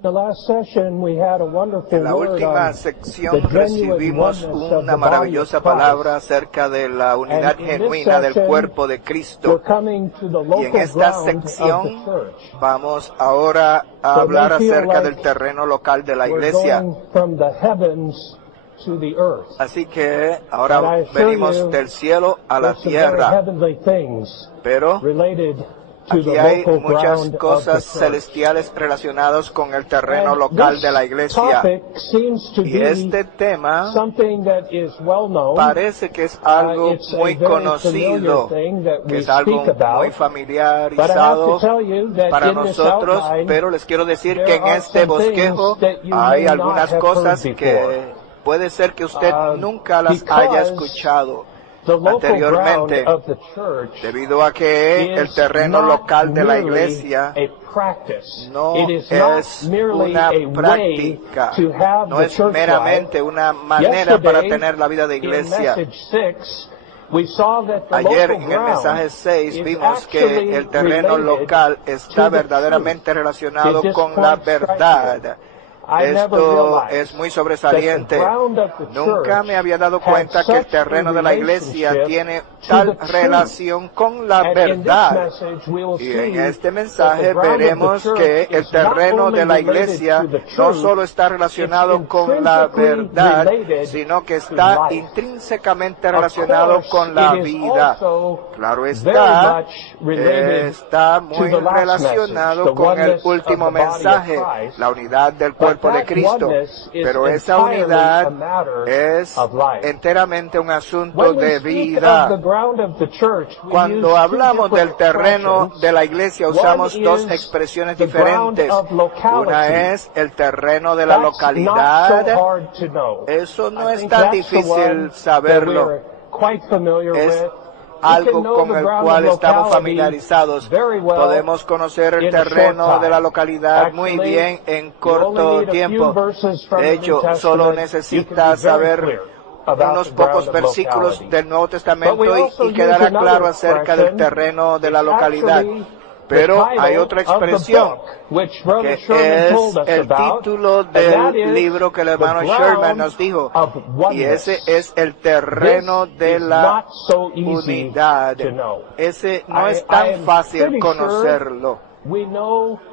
En la última sección recibimos una maravillosa palabra acerca de la unidad genuina del cuerpo de Cristo. Y en esta sección vamos ahora a hablar acerca del terreno local de la iglesia. Así que ahora venimos del cielo a la tierra, pero aquí hay muchas cosas celestiales relacionadas con el terreno local de la iglesia. Y este tema parece que es algo muy conocido, que es algo muy familiarizado para nosotros, pero les quiero decir que en este bosquejo hay algunas cosas que puede ser que usted nunca las haya escuchado anteriormente, debido a que el terreno local de la iglesia no es una práctica, no es meramente una manera para tener la vida de iglesia. Ayer en el mensaje 6 vimos que el terreno local está verdaderamente relacionado con la verdad. Esto es muy sobresaliente. Nunca me había dado cuenta que el terreno de la iglesia tiene tal relación con la verdad. Y en este mensaje veremos que el terreno de la iglesia no solo está relacionado con la verdad, sino que está intrínsecamente relacionado con la vida. Claro está, está muy relacionado con el último mensaje, la unidad del cuerpo de Cristo, pero esa unidad es enteramente un asunto de vida. Cuando hablamos del terreno de la iglesia usamos dos expresiones diferentes. Una es el terreno de la localidad. Eso no es tan difícil saberlo. Es algo con el cual estamos familiarizados. Podemos conocer el terreno de la localidad muy bien en corto tiempo. De hecho, solo necesita saber unos pocos versículos del Nuevo Testamento y quedará claro acerca del terreno de la localidad. Pero hay otra expresión, que es el título del libro que el hermano Sherman nos dijo, y ese es el terreno de la unidad. Ese no es tan fácil conocerlo.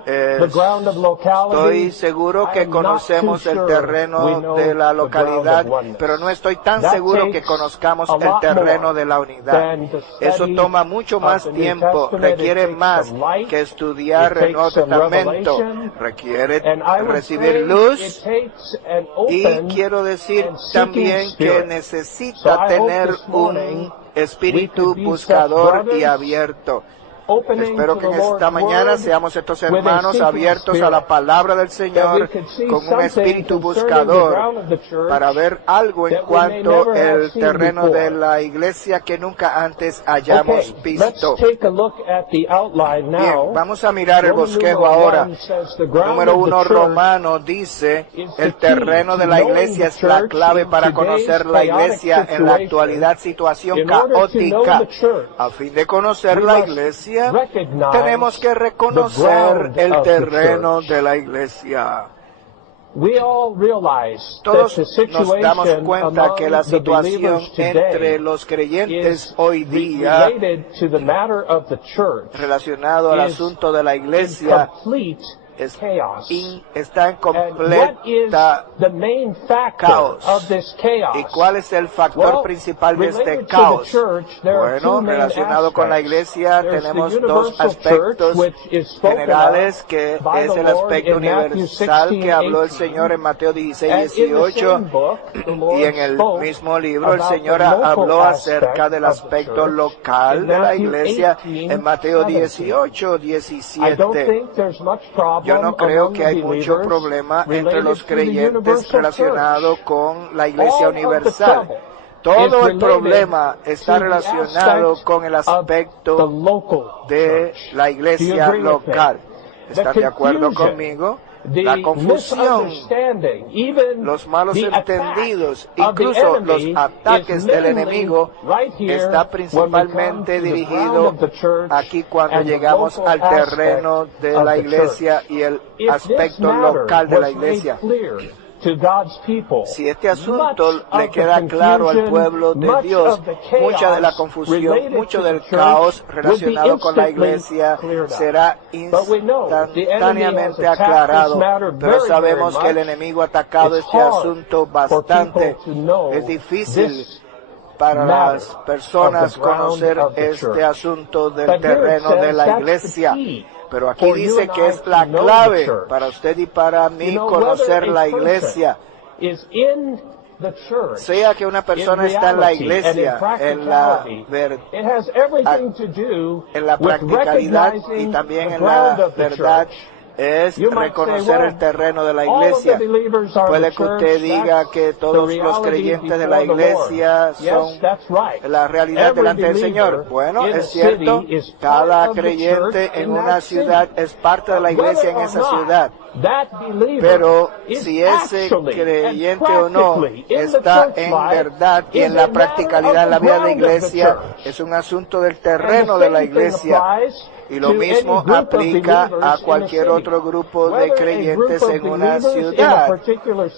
Estoy seguro que conocemos el terreno de la localidad, pero no estoy tan seguro que conozcamos el terreno de la unidad. Eso toma mucho más tiempo, requiere más que estudiar el Nuevo Testamento, requiere recibir luz, y quiero decir también que necesita tener un espíritu buscador y abierto. Espero que en esta mañana seamos estos hermanos abiertos a la palabra del Señor con un espíritu buscador para ver algo en cuanto al terreno de la iglesia que nunca antes hayamos visto. Bien, vamos a mirar el bosquejo ahora. Número 1, Romano dice, el terreno de la iglesia es la clave para conocer la iglesia en la actualidad situación caótica. A fin de conocer la iglesia, tenemos que reconocer el terreno de la iglesia. Todos nos damos cuenta que la situación entre los creyentes hoy día, relacionado al asunto de la iglesia, está en completa caos. ¿Y cuál es el factor principal de este caos? Bueno, relacionado con la iglesia tenemos dos aspectos generales, que es el aspecto universal que habló el Señor en Mateo 16, 18, y en el mismo libro el Señor habló acerca del aspecto local de la iglesia en Mateo 18, 17. Yo no creo que hay mucho problema entre los creyentes relacionado con la iglesia universal. Todo el problema está relacionado con el aspecto de la iglesia local. ¿Están de acuerdo conmigo? la confusión, los malos entendidos, incluso los ataques del enemigo, está principalmente dirigido aquí cuando llegamos al terreno de la iglesia y el aspecto local de la iglesia. Si este asunto le queda claro al pueblo de Dios, mucha de la confusión, mucho del caos relacionado con la iglesia será instantáneamente aclarado. Pero sabemos que el enemigo ha atacado este asunto bastante. Es difícil para las personas conocer este asunto del terreno de la iglesia. Pero aquí dice que es la clave para usted y para mí conocer la iglesia. Sea que una persona está en la iglesia, en la practicalidad y también en la verdad, es reconocer el terreno de la iglesia. Puede que usted diga que todos los creyentes de la iglesia son la realidad delante del Señor. Bueno, es cierto, cada creyente en una ciudad es parte de la iglesia en esa ciudad. Pero si ese creyente o no está en verdad y en la practicalidad en la vida de la iglesia, es un asunto del terreno de la iglesia. Y lo mismo aplica a cualquier otro grupo de creyentes en una ciudad.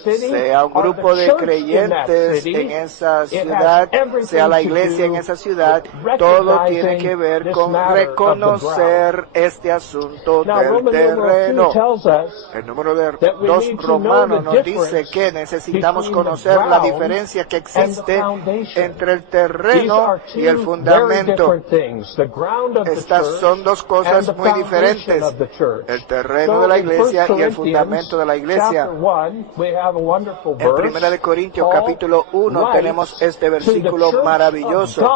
Sea un grupo de creyentes en esa ciudad, sea la iglesia en esa ciudad, todo tiene que ver con reconocer este asunto del terreno. El número 2 Romanos nos dice que necesitamos conocer la diferencia que existe entre el terreno y el fundamento. Estas son dos cosas muy diferentes, el terreno de la iglesia y el fundamento de la iglesia. En 1 Corintios capítulo 1 tenemos este versículo maravilloso.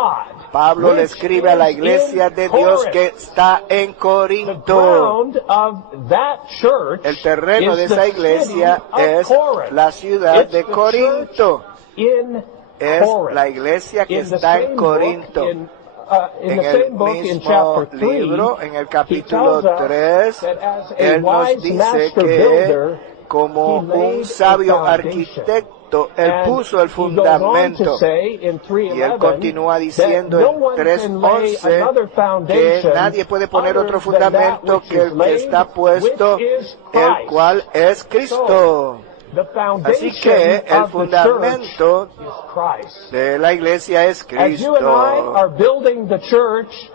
Pablo le escribe a la iglesia de Dios que está en Corinto. El terreno de esa iglesia es la ciudad de Corinto. Es la iglesia que está en Corinto. En el mismo libro, en el capítulo 3, él nos dice que como un sabio arquitecto, él puso el fundamento. Y él continúa diciendo en 3:11 que nadie puede poner otro fundamento que el que está puesto, el cual es Cristo. Así que el fundamento de la iglesia es Cristo.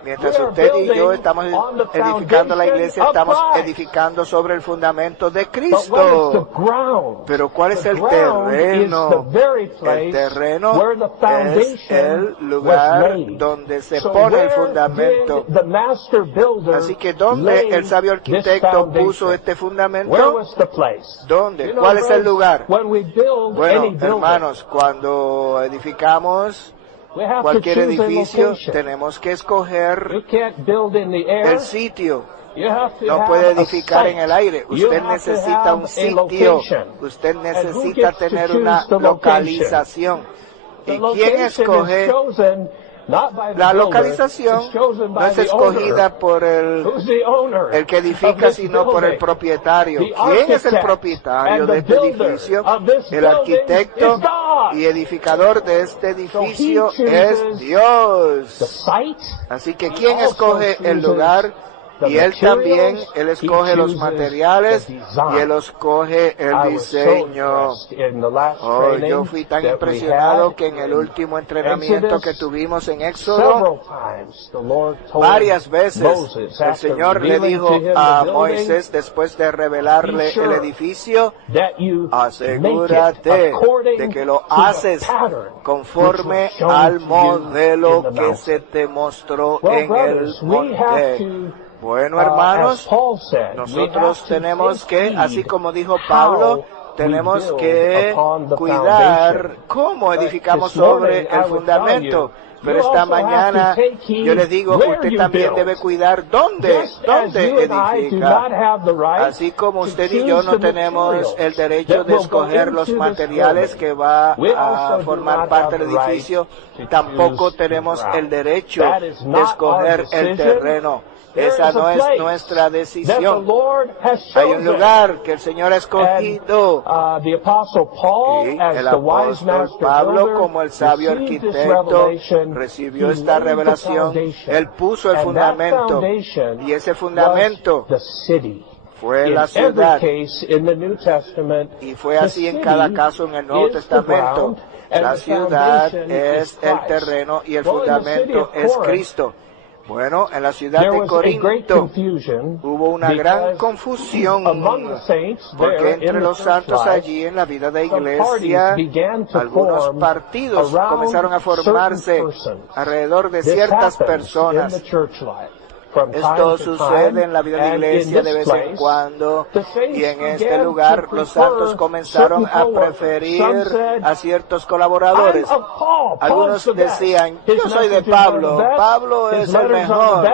Mientras usted y yo estamos edificando la iglesia, estamos edificando sobre el fundamento de Cristo. Pero ¿cuál es el terreno? El terreno es el lugar donde se pone el fundamento. Así que ¿dónde el sabio arquitecto puso este fundamento? ¿Dónde? ¿Cuál es el lugar? Bueno, hermanos, cuando edificamos cualquier edificio, tenemos que escoger el sitio. No puede edificar en el aire. Usted necesita un sitio. Usted necesita tener una localización. ¿Y quién escoge? La localización no es escogida por el que edifica, sino por el propietario. ¿Quién es el propietario de este edificio? El arquitecto y edificador de este edificio es Dios. Así que ¿quién escoge el lugar? Y él también, él escoge los materiales y él escoge el diseño. Oh, yo fui tan impresionado que en el último entrenamiento que tuvimos en Éxodo, varias veces el Señor le dijo a Moisés, después de revelarle el edificio, asegúrate de que lo haces conforme al modelo que se te mostró en el monte. Bueno, hermanos, nosotros tenemos que, así como dijo Pablo, tenemos que cuidar cómo edificamos sobre el fundamento. Pero esta mañana yo le digo, usted también debe cuidar dónde edifica. Así como usted y yo no tenemos el derecho de escoger los materiales que va a formar parte del edificio, tampoco tenemos el derecho de escoger el terreno. Esa no es nuestra decisión. Hay un lugar que el Señor ha escogido. Y el apóstol Pablo, como el sabio arquitecto, recibió esta revelación. Él puso el fundamento. Y ese fundamento fue la ciudad. Y fue así en cada caso en el Nuevo Testamento. La ciudad es el terreno y el fundamento es Cristo. Bueno, en la ciudad de Corinto hubo una gran confusión, porque entre los santos allí en la vida de iglesia, algunos partidos comenzaron a formarse alrededor de ciertas personas. Esto sucede en la vida de iglesia de vez en cuando, y en este lugar los santos comenzaron a preferir a ciertos colaboradores. Algunos decían, yo soy de Pablo, Pablo es el mejor,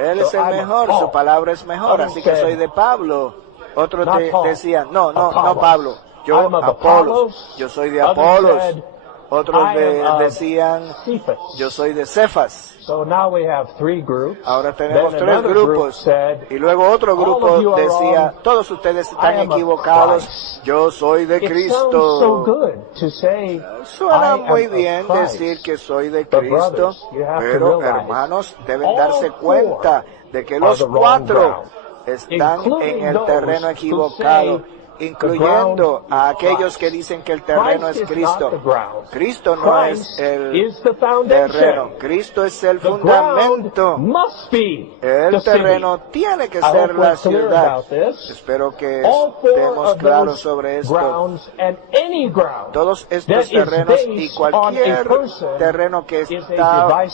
él es el mejor, su palabra es mejor, así que soy de Pablo. Otros decían, no Pablo, yo Apolos, yo soy de Apolos. Otros decían, yo soy de Cefas. Ahora tenemos tres grupos. Y luego otro grupo decía, todos ustedes están equivocados, yo soy de Cristo. Suena muy bien decir que soy de Cristo, pero hermanos, deben darse cuenta de que los cuatro están en el terreno equivocado, incluyendo a aquellos que dicen que el terreno es Cristo. Cristo no es el terreno, Cristo es el fundamento. El terreno tiene que ser la ciudad. Espero que estemos claros sobre esto. Todos estos terrenos y cualquier terreno que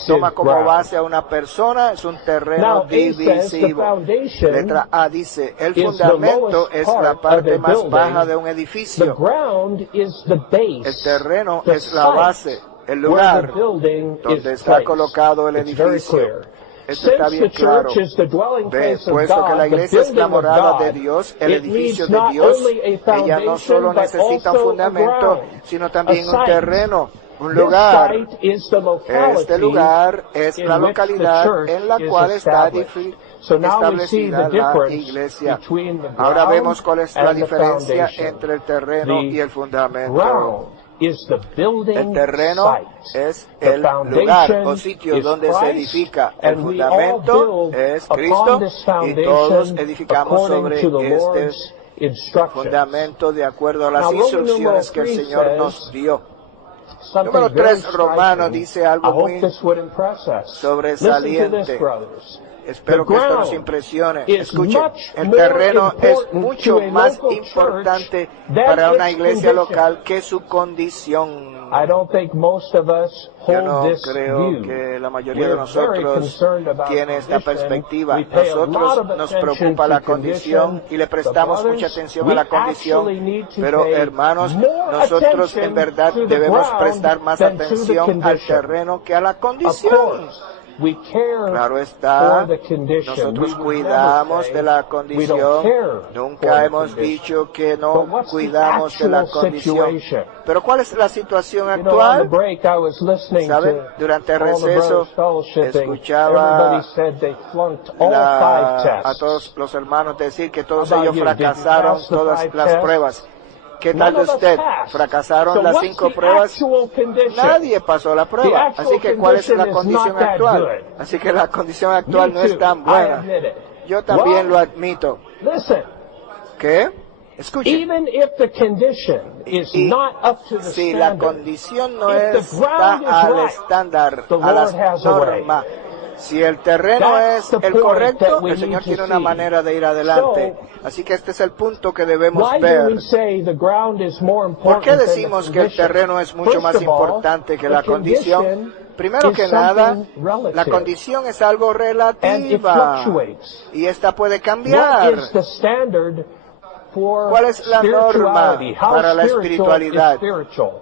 toma como base a una persona es un terreno divisivo. Letra A dice, el fundamento es la parte más baja de un edificio. El terreno es la base, el lugar donde está colocado el edificio. Esto está bien claro. Puesto que la iglesia es la morada de Dios, el edificio de Dios, ella no solo necesita un fundamento, sino también un terreno, un lugar. Este lugar es la localidad en la cual está establecida la iglesia. Ahora vemos cuál es la diferencia entre el terreno y el fundamento. El terreno es el lugar o sitio donde se edifica. El fundamento es Cristo y todos edificamos sobre este fundamento de acuerdo a las instrucciones que el Señor nos dio. Número 3, Romano dice algo muy sobresaliente. Espero que esto nos impresione. Escuchen, el terreno es mucho más importante para una iglesia local que su condición. Yo no creo que la mayoría de nosotros tiene esta perspectiva. Nosotros nos preocupa la condición y le prestamos mucha atención a la condición. Pero hermanos, nosotros en verdad debemos prestar más atención al terreno que a la condición. Claro está, nosotros cuidamos de la condición, nunca hemos dicho que no cuidamos de la condición. Pero ¿cuál es la situación actual? ¿Saben? Durante el receso escuchaba a todos los hermanos decir que todos ellos fracasaron todas las pruebas. ¿Qué tal de usted? ¿Fracasaron las 5 pruebas? Nadie pasó la prueba. Así que, ¿cuál es la condición actual? Así que la condición actual no es tan buena. Yo también lo admito. ¿Qué? Escuchen. Si la condición no está al estándar, a la norma, si el terreno es el correcto, el Señor tiene una manera de ir adelante. Así que este es el punto que debemos ver. ¿Por qué decimos que el terreno es mucho más importante que la condición? Primero que nada, la condición es algo relativa y esta puede cambiar. ¿Cuál es la norma para la espiritualidad?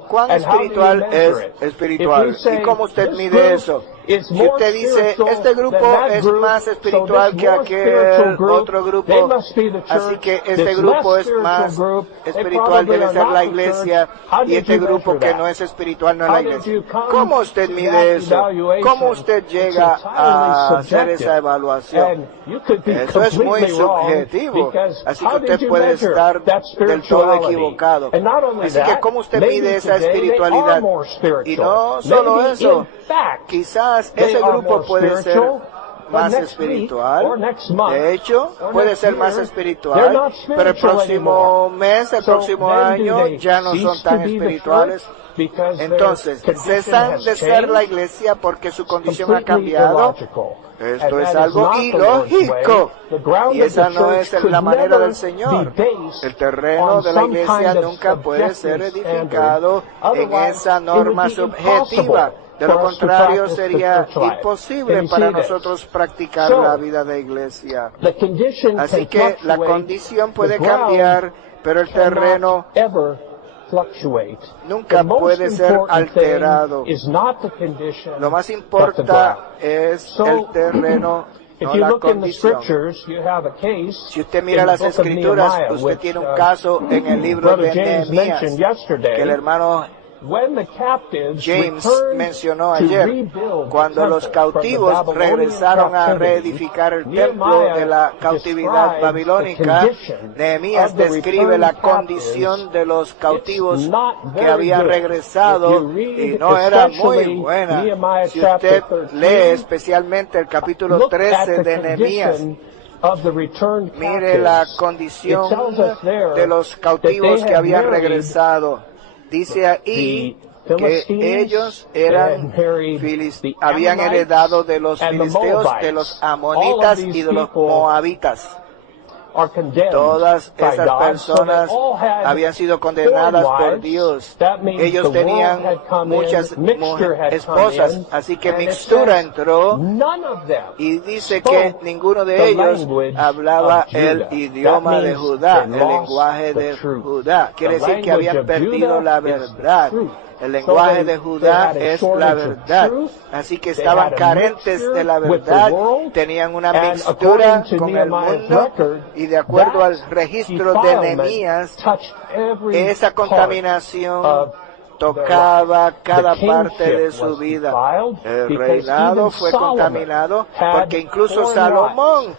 ¿Cuán espiritual es espiritual? ¿Y cómo usted mide eso? Si usted dice, este grupo es más espiritual que aquel otro grupo, así que este grupo es más espiritual, debe ser la iglesia, y este grupo que no es espiritual no es la iglesia. ¿Cómo usted mide eso? ¿Cómo usted llega a hacer esa evaluación? Eso es muy subjetivo, así que usted puede estar del todo equivocado. Así que ¿cómo usted mide esa espiritualidad? Y no solo eso, quizás ese grupo puede ser más espiritual, de hecho, puede ser más espiritual, pero el próximo mes, el próximo año, ya no son tan espirituales. Entonces, cesan de ser la iglesia porque su condición ha cambiado. Esto es algo ilógico, y esa no es la manera del Señor. El terreno de la iglesia nunca puede ser edificado en esa norma subjetiva. De lo contrario, sería imposible para nosotros practicar la vida de iglesia. Así que la condición puede cambiar, pero el terreno nunca puede ser alterado. Lo más importante es el terreno, no la condición. Si usted mira las Escrituras, usted tiene un caso en el libro de Nehemías, que el hermano James mencionó ayer, cuando los cautivos regresaron a reedificar el templo de la cautividad babilónica. Nehemías describe la condición de los cautivos que habían regresado y no era muy buena. Si usted lee especialmente el capítulo 13 de Nehemías, mire la condición de los cautivos que habían regresado. Dice ahí que ellos habían heredado de los filisteos, de los amonitas y de los moabitas. Todas esas personas habían sido condenadas por Dios. Ellos tenían muchas esposas, así que mixtura entró, y dice que ninguno de ellos hablaba el idioma de Judá, el lenguaje de Judá. Quiere decir que habían perdido la verdad. El lenguaje de Judá es la verdad. Así que estaban carentes de la verdad, tenían una mixtura con el mundo, y de acuerdo al registro de Nehemías, esa contaminación tocaba cada parte de su vida. El reinado fue contaminado porque incluso Salomón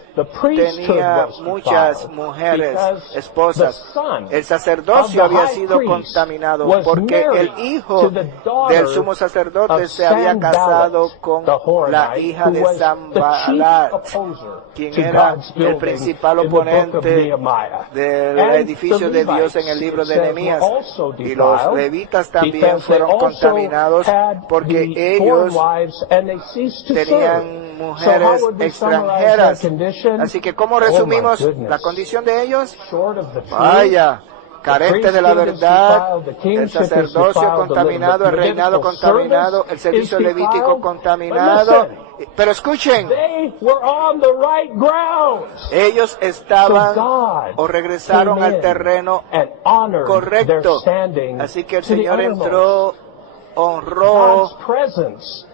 tenía muchas mujeres, esposas. El sacerdocio había sido contaminado porque el hijo del sumo sacerdote se había casado con la hija de Sanballat, quien era el principal oponente del edificio de Dios en el libro de Nehemías. Y los levitas también fueron contaminados porque ellos tenían mujeres extranjeras. Así que, ¿cómo resumimos la condición de ellos? Vaya, carente de la verdad, el sacerdocio contaminado, el reinado contaminado, el servicio levítico contaminado. Pero escuchen, ellos estaban o regresaron al terreno correcto. Así que el Señor entró, honró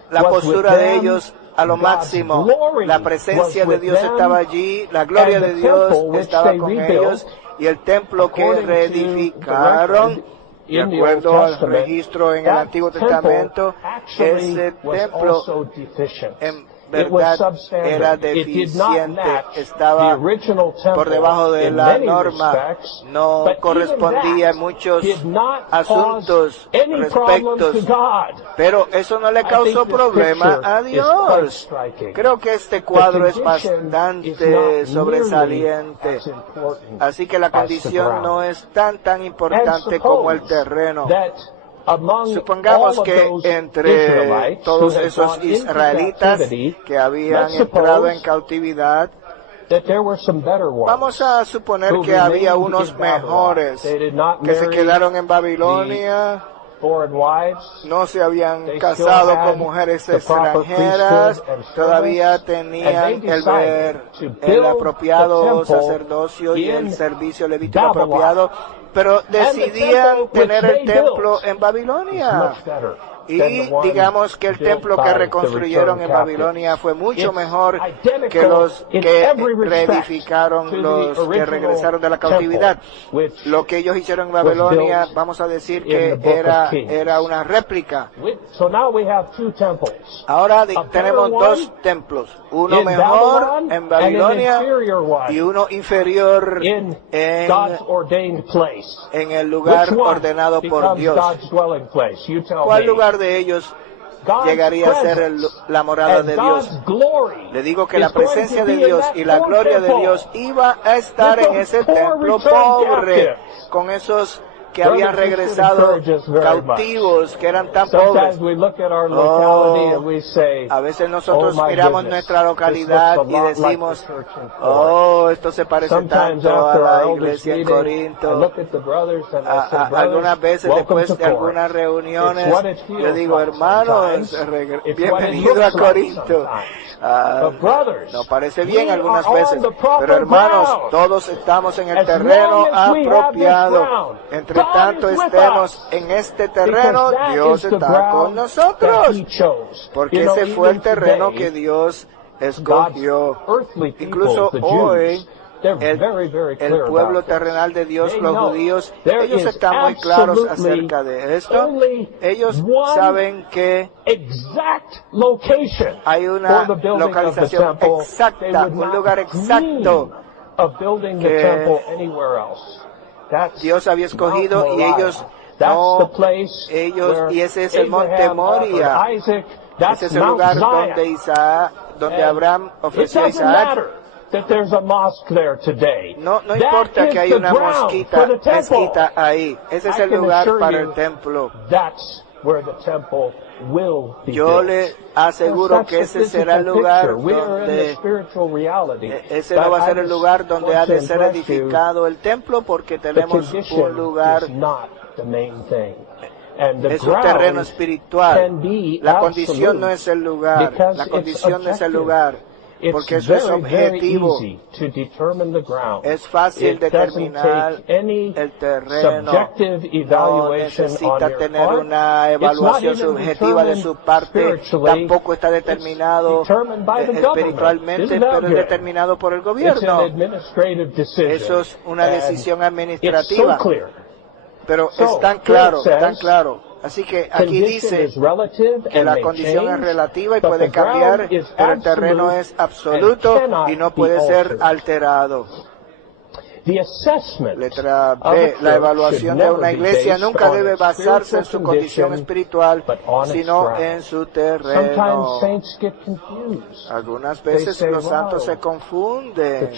la postura de ellos a lo máximo. La presencia de Dios estaba allí, la gloria de Dios estaba con ellos, y el templo que reedificaron, de acuerdo al registro en el Antiguo Testamento, ese templo en verdad era deficiente, estaba por debajo de la norma, no correspondía a muchos asuntos respectos, pero eso no le causó problema a Dios. Creo que este cuadro es bastante sobresaliente, así que la condición no es tan importante como el terreno. Supongamos que entre todos esos israelitas que habían entrado en cautividad, vamos a suponer que había unos mejores que se quedaron en Babilonia, no se habían casado con mujeres extranjeras, todavía tenían el apropiado sacerdocio y el servicio levítico apropiado, pero decidían tener el templo en Babilonia. Y digamos que el templo que reconstruyeron en Babilonia fue mucho mejor que los que reedificaron los que regresaron de la cautividad. Lo que ellos hicieron en Babilonia, vamos a decir que era una réplica. Ahora tenemos dos templos, uno mejor en Babilonia y uno inferior en el lugar ordenado por Dios. ¿Cuál lugar de ellos llegaría a ser la morada de Dios? Le digo que la presencia de Dios y la gloria de Dios iba a estar en ese templo pobre, con esos que habían regresado cautivos, que eran tan pobres. A veces nosotros miramos nuestra localidad y decimos, esto se parece tanto a la iglesia en Corinto. Algunas veces después de algunas reuniones, yo digo, hermanos, bienvenido a Corinto. No parece bien algunas veces, pero hermanos, todos estamos en el terreno apropiado. Entre tanto estemos en este terreno, Dios está con nosotros, porque ese fue el terreno que Dios escogió. Incluso hoy, el pueblo terrenal de Dios, los judíos, ellos están muy claros acerca de esto. Ellos saben que hay una localización exacta, un lugar exacto que Dios había escogido y y ese es el monte Moria. Ese es el lugar donde Abraham ofreció a Isaac. No importa que haya una mezquita ahí. Ese es el lugar para el templo. Yo le aseguro que ese será el lugar donde ese no va a ser el lugar donde ha de ser edificado el templo, porque tenemos un lugar, es un terreno espiritual. La condición no es el lugar, porque eso es objetivo. Es fácil determinar el terreno. No necesita tener una evaluación subjetiva de su parte. Tampoco está determinado espiritualmente, pero es determinado por el gobierno. Eso es una decisión administrativa. Pero es tan claro, tan claro. Así que aquí dice que la condición es relativa y puede cambiar, pero el terreno es absoluto y no puede ser alterado. Letra B. La evaluación de una iglesia nunca debe basarse en su condición espiritual, sino en su terreno. Algunas veces los santos se confunden.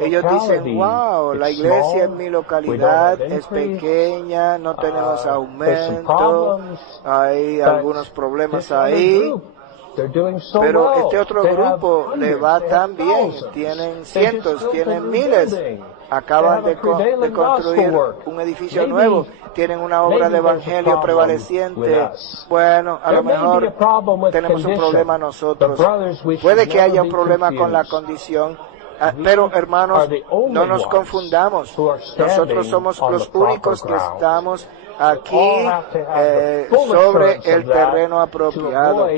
Ellos dicen, wow, la iglesia en mi localidad es pequeña, no tenemos aumento, hay algunos problemas ahí. Pero este otro grupo le va tan bien, tienen cientos, tienen miles, acaban de construir un edificio nuevo, tienen una obra de evangelio prevaleciente. Bueno, a lo mejor tenemos un problema nosotros. Puede que haya un problema con la condición, pero hermanos, no nos confundamos. Nosotros somos los únicos que estamos aquí sobre el terreno apropiado.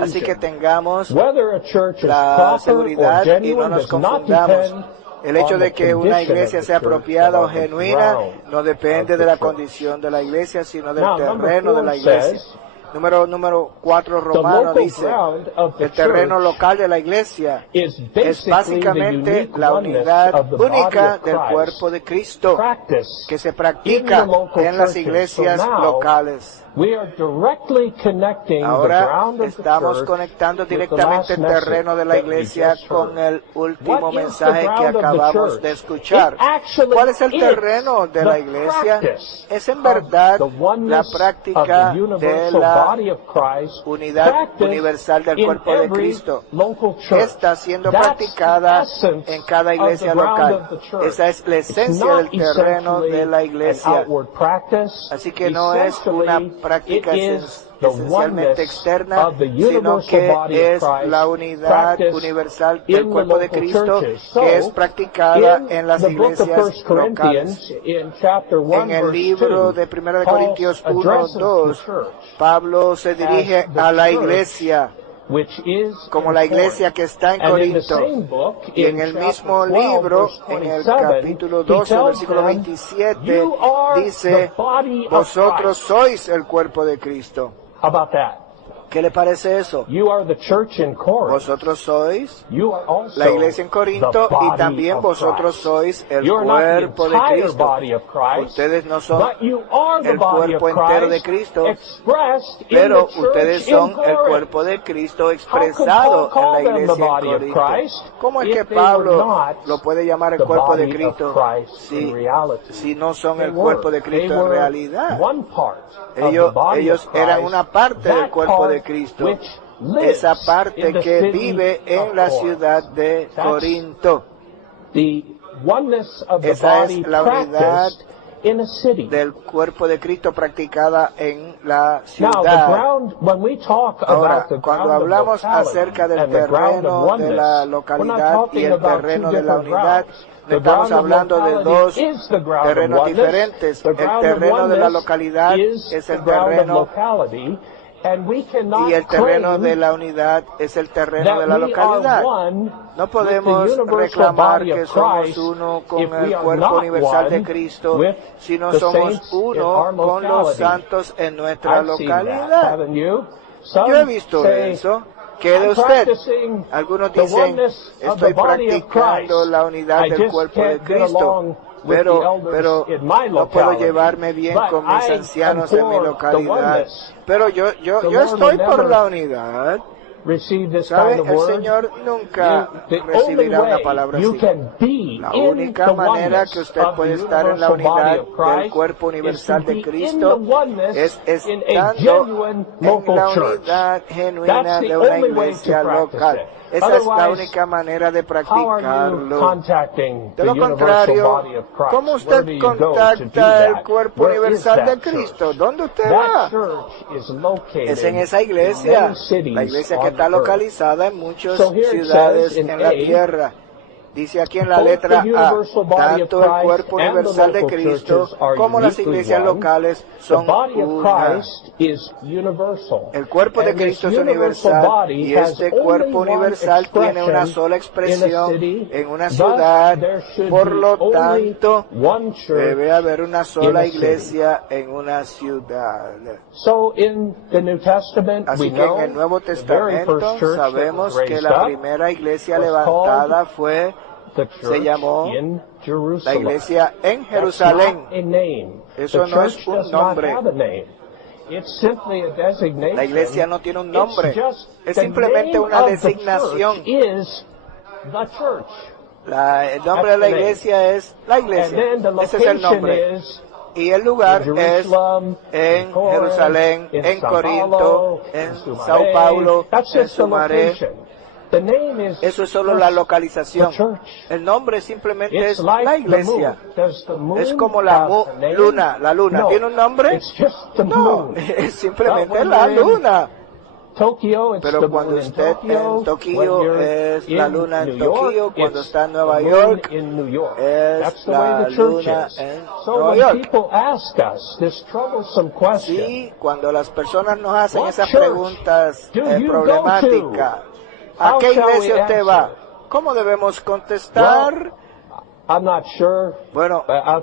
Así que tengamos la seguridad y no nos confundamos. El hecho de que una iglesia sea apropiada o genuina no depende de la condición de la iglesia, sino del terreno de la iglesia. Número 4, Romano dice, el terreno local de la iglesia es básicamente la unidad única del cuerpo de Cristo que se practica en las iglesias locales. Ahora estamos conectando directamente el terreno de la iglesia con el último mensaje que acabamos de escuchar. ¿Cuál es el terreno de la iglesia? Es en verdad la práctica de la unidad universal del cuerpo de Cristo. Está siendo practicada en cada iglesia local. Esa es la esencia del terreno de la iglesia. Así que no es una práctica esencialmente externa, sino que es la unidad universal del cuerpo de Cristo que es practicada en las iglesias locales. En el libro de 1 Corintios 1:2, Pablo se dirige a la iglesia como la iglesia que está en Corinto. Y en el mismo libro, en el capítulo 12, versículo 27, dice, vosotros sois el cuerpo de Cristo. ¿Qué le parece eso? Vosotros sois la iglesia en Corinto y también vosotros sois el cuerpo de Cristo. Ustedes no son el cuerpo entero de Cristo, pero ustedes son el cuerpo de Cristo expresado en la iglesia en Corinto. ¿Cómo es que Pablo lo puede llamar el cuerpo de Cristo si no son el cuerpo de Cristo en realidad? Ellos eran una parte del cuerpo de Cristo, esa parte que vive en la ciudad de Corinto. Esa es la unidad del cuerpo de Cristo practicada en la ciudad. Ahora, cuando hablamos acerca del terreno de la localidad y el terreno de la unidad, estamos hablando de dos terrenos diferentes. El terreno de la localidad es el terreno y el terreno de la unidad es el terreno de la localidad. No podemos reclamar que somos uno con el cuerpo universal de Cristo si no somos uno con los santos en nuestra localidad. Yo he visto eso. ¿Qué de usted? Algunos dicen, estoy practicando la unidad del cuerpo de Cristo, pero no puedo llevarme bien con mis ancianos en mi localidad. Pero yo estoy por la unidad. ¿Sabe? El Señor nunca recibirá una palabra así. La única manera que usted puede estar en la unidad del cuerpo universal de Cristo es estando en la unidad genuina de una iglesia local. Esa es la única manera de practicarlo. De lo contrario, ¿cómo usted contacta el cuerpo universal de Cristo? ¿Dónde usted va? Es en esa iglesia, la iglesia que está localizada en muchas ciudades en la tierra. Dice aquí en la letra A, tanto el cuerpo universal de Cristo como las iglesias locales son una. El cuerpo de Cristo es universal y este cuerpo universal tiene una sola expresión en una ciudad. Por lo tanto, debe haber una sola iglesia en una ciudad. Así que en el Nuevo Testamento sabemos que la primera iglesia levantada se llamó la iglesia en Jerusalén. Eso no es un nombre. La iglesia no tiene un nombre. Es simplemente una designación. El nombre de la iglesia es la iglesia. Ese es el nombre. Y el lugar es en Jerusalén, en Corinto, en Sao Paulo, en Sumaré. Eso es solo la localización. El nombre simplemente es la iglesia. Es como la luna. ¿La luna tiene un nombre? No, es simplemente la luna. Pero cuando esté en Tokio es la luna en Tokio, cuando está en Nueva York es la luna en Nueva York. Sí, cuando las personas nos hacen esas preguntas problemáticas, ¿a qué iglesia usted va? ¿Cómo debemos contestar? Bueno, no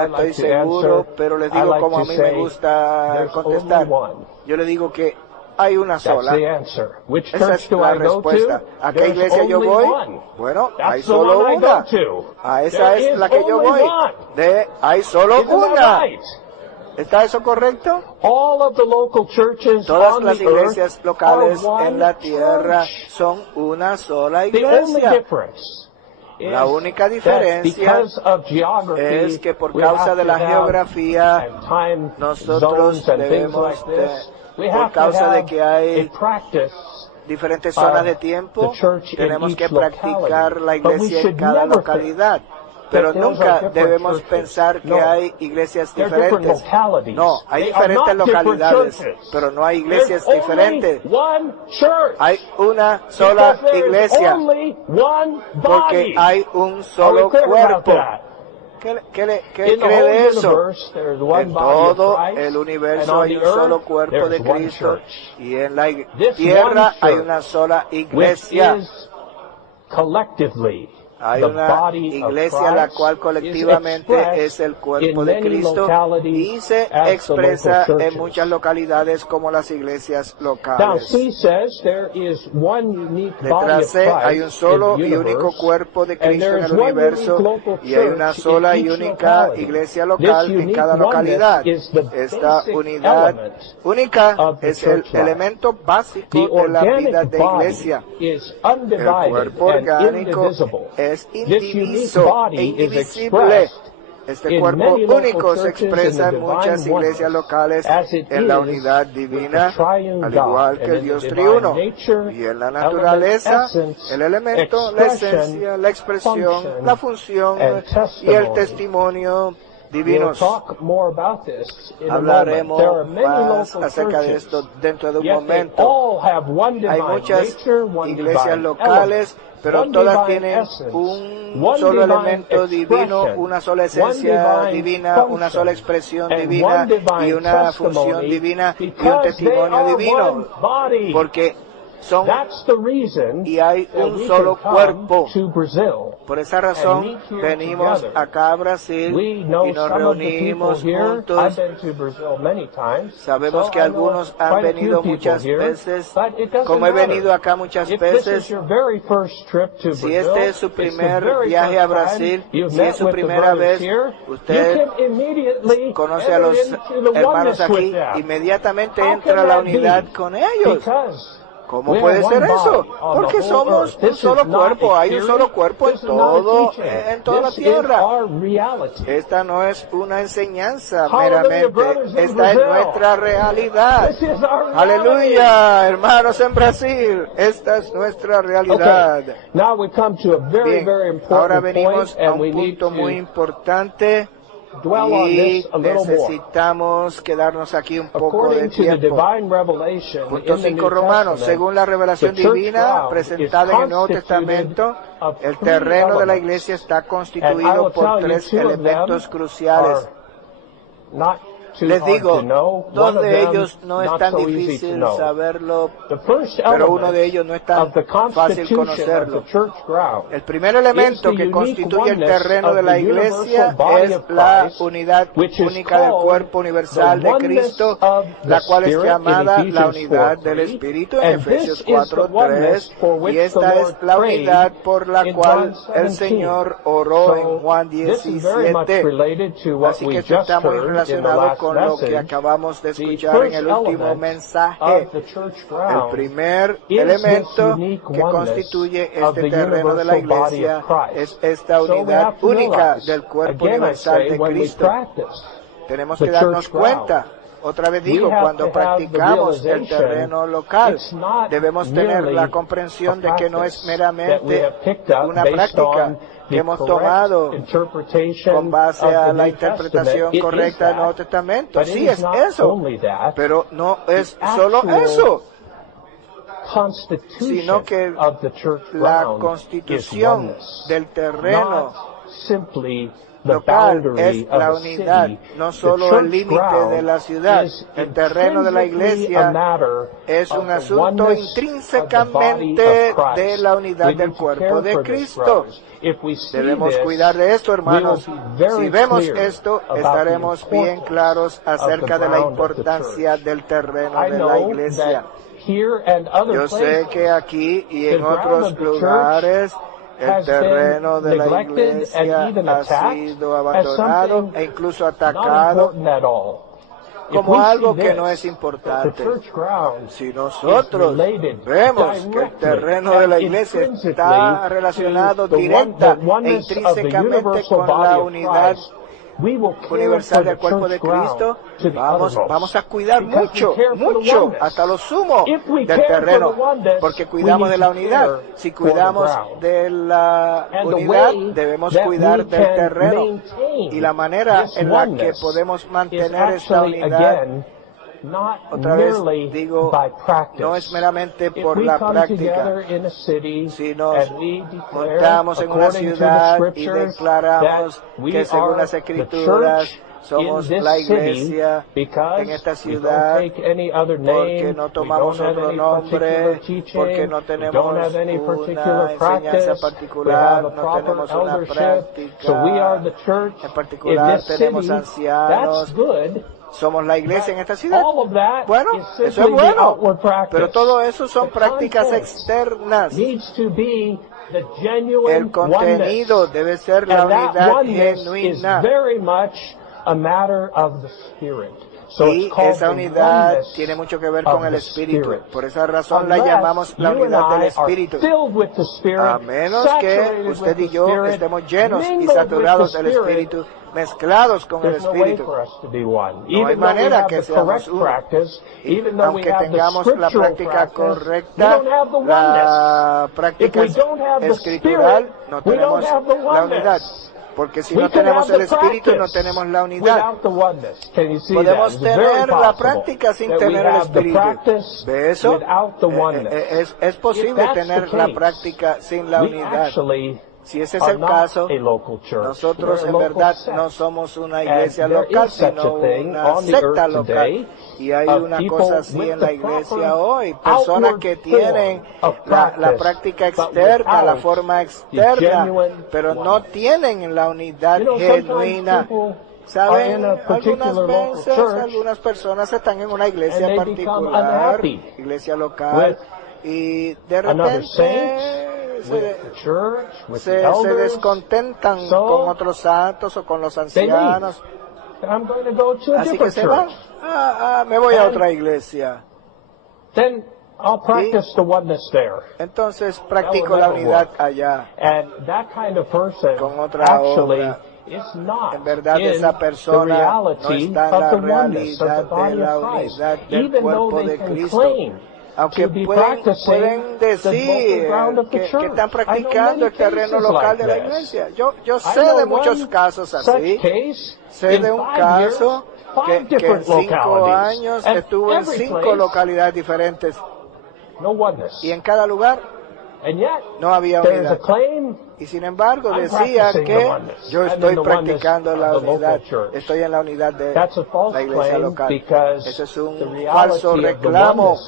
estoy seguro, pero les digo como a mí me gusta contestar. Yo le digo que hay una sola. Esa es la respuesta. ¿A qué iglesia yo voy? Bueno, hay solo una. A esa es la que yo voy. Hay solo una. ¿Está eso correcto? Todas las iglesias locales en la tierra son una sola iglesia. La única diferencia es que por causa de la geografía, nosotros debemos, por causa de que hay diferentes zonas de tiempo, tenemos que practicar la iglesia en cada localidad. pero nunca debemos pensar que hay iglesias diferentes. No, hay diferentes localidades, pero no hay iglesias diferentes. Hay una sola iglesia, porque hay un solo cuerpo. ¿Qué cree de eso? En todo el universo hay un solo cuerpo de Cristo, y en la tierra hay una sola iglesia. Hay una iglesia la cual colectivamente es el cuerpo de Cristo y se expresa en muchas localidades como las iglesias locales. Letra C, hay un solo y único cuerpo de Cristo en el universo y hay una sola y única iglesia local en cada localidad. Esta unidad única es el elemento básico de la vida de iglesia. El cuerpo orgánico es indiviso e indivisible. Este cuerpo único se expresa en muchas iglesias locales en la unidad divina, al igual que el Dios triuno, y en la naturaleza, el elemento, la esencia, la expresión, la función y el testimonio divinos. Hablaremos más acerca de esto dentro de un momento. Hay muchas iglesias locales, pero todas tienen un solo elemento divino, una sola esencia divina, una sola expresión divina y una función divina y un testimonio divino, porque son y hay un solo cuerpo. Por esa razón venimos acá a Brasil y nos reunimos juntos. Sabemos que algunos han venido muchas veces, como he venido acá muchas veces. Si este es su primer viaje a Brasil, si es su primera vez, usted conoce a los hermanos aquí, inmediatamente entra a la unidad con ellos. ¿Cómo puede ser eso? Porque somos un solo cuerpo, hay un solo cuerpo en toda la tierra. Esta no es una enseñanza meramente, esta es nuestra realidad. Aleluya, hermanos en Brasil, esta es nuestra realidad. Bien, ahora venimos a un punto muy importante. Y necesitamos quedarnos aquí un poco de tiempo. Punto 5, Romanos. Según la revelación divina presentada en el Nuevo Testamento, el terreno de la iglesia está constituido por tres elementos cruciales. Les digo, dos de ellos no es tan difícil saberlo, pero uno de ellos no es tan fácil conocerlo. El primer elemento que constituye el terreno de la iglesia es la unidad única del cuerpo universal de Cristo, la cual es llamada la unidad del Espíritu en Efesios 4:3, y esta es la unidad por la cual el Señor oró en Juan 17. Así que esto está muy relacionado con lo que acabamos de escuchar en el último mensaje. El primer elemento que constituye este terreno de la iglesia es esta unidad única del cuerpo universal de Cristo. Tenemos que darnos cuenta. Otra vez digo, cuando practicamos el terreno local, debemos tener la comprensión de que no es meramente una práctica que hemos tomado con base a la interpretación correcta del Nuevo Testamento. Sí, es eso, pero no es solo eso, sino que la constitución del terreno local es la unidad, no solo el límite de la ciudad. El terreno de la iglesia es un asunto intrínsecamente de la unidad del cuerpo de Cristo. Debemos cuidar de esto, hermanos. Si vemos esto, estaremos bien claros acerca de la importancia del terreno de la iglesia. Yo sé que aquí y en otros lugares el terreno de la iglesia ha sido abandonado e incluso atacado como algo que no es importante. Si nosotros vemos que el terreno de la iglesia está relacionado directa e intrínsecamente con la unidad universal del cuerpo de Cristo, vamos a cuidar mucho, hasta lo sumo del terreno, porque cuidamos de la unidad. Si cuidamos de la unidad, debemos cuidar del terreno. Y la manera en la que podemos mantener esta unidad, otra vez digo, no es meramente por la práctica. Si nos montamos en una ciudad y declaramos que según las Escrituras somos la iglesia en esta ciudad, porque no tomamos otro nombre, porque no tenemos una enseñanza particular, no tenemos una práctica en particular, tenemos ancianos, somos la iglesia en esta ciudad. Bueno, eso es bueno, pero todo eso son prácticas externas. El contenido debe ser la unidad genuina. Y esa unidad tiene mucho que ver con el Espíritu. Por esa razón la llamamos la unidad del Espíritu. A menos que usted y yo estemos llenos y saturados del Espíritu, mezclados con el Espíritu. No hay manera que seamos uno. Y aunque tengamos la práctica correcta, la práctica escritural, no tenemos la unidad. Porque si no tenemos el Espíritu, no tenemos la unidad. Podemos tener la práctica sin tener el Espíritu. ¿Ve eso? Es posible tener la práctica sin la unidad. Si ese es el caso, nosotros en verdad no somos una iglesia local, sino una secta local. Y hay una cosa así en la iglesia hoy. Personas que tienen la práctica externa, la forma externa, pero no tienen la unidad genuina. ¿Saben? Algunas veces, algunas personas están en una iglesia particular, iglesia local, y de repente se descontentan con otros santos o con los ancianos. Así que se van. Me voy a otra iglesia. Entonces practico la unidad allá con otra obra. En verdad esa persona no está en la realidad de la unidad del cuerpo de Cristo. Aunque pueden decir que están practicando el terreno local de la iglesia. Yo sé de muchos casos así. Sé de un caso que en 5 años estuvo en 5 localidades diferentes. Y en cada lugar no había unidad. Y sin embargo decía que yo estoy practicando la unidad, estoy en la unidad de la iglesia local. Ese es un falso reclamo,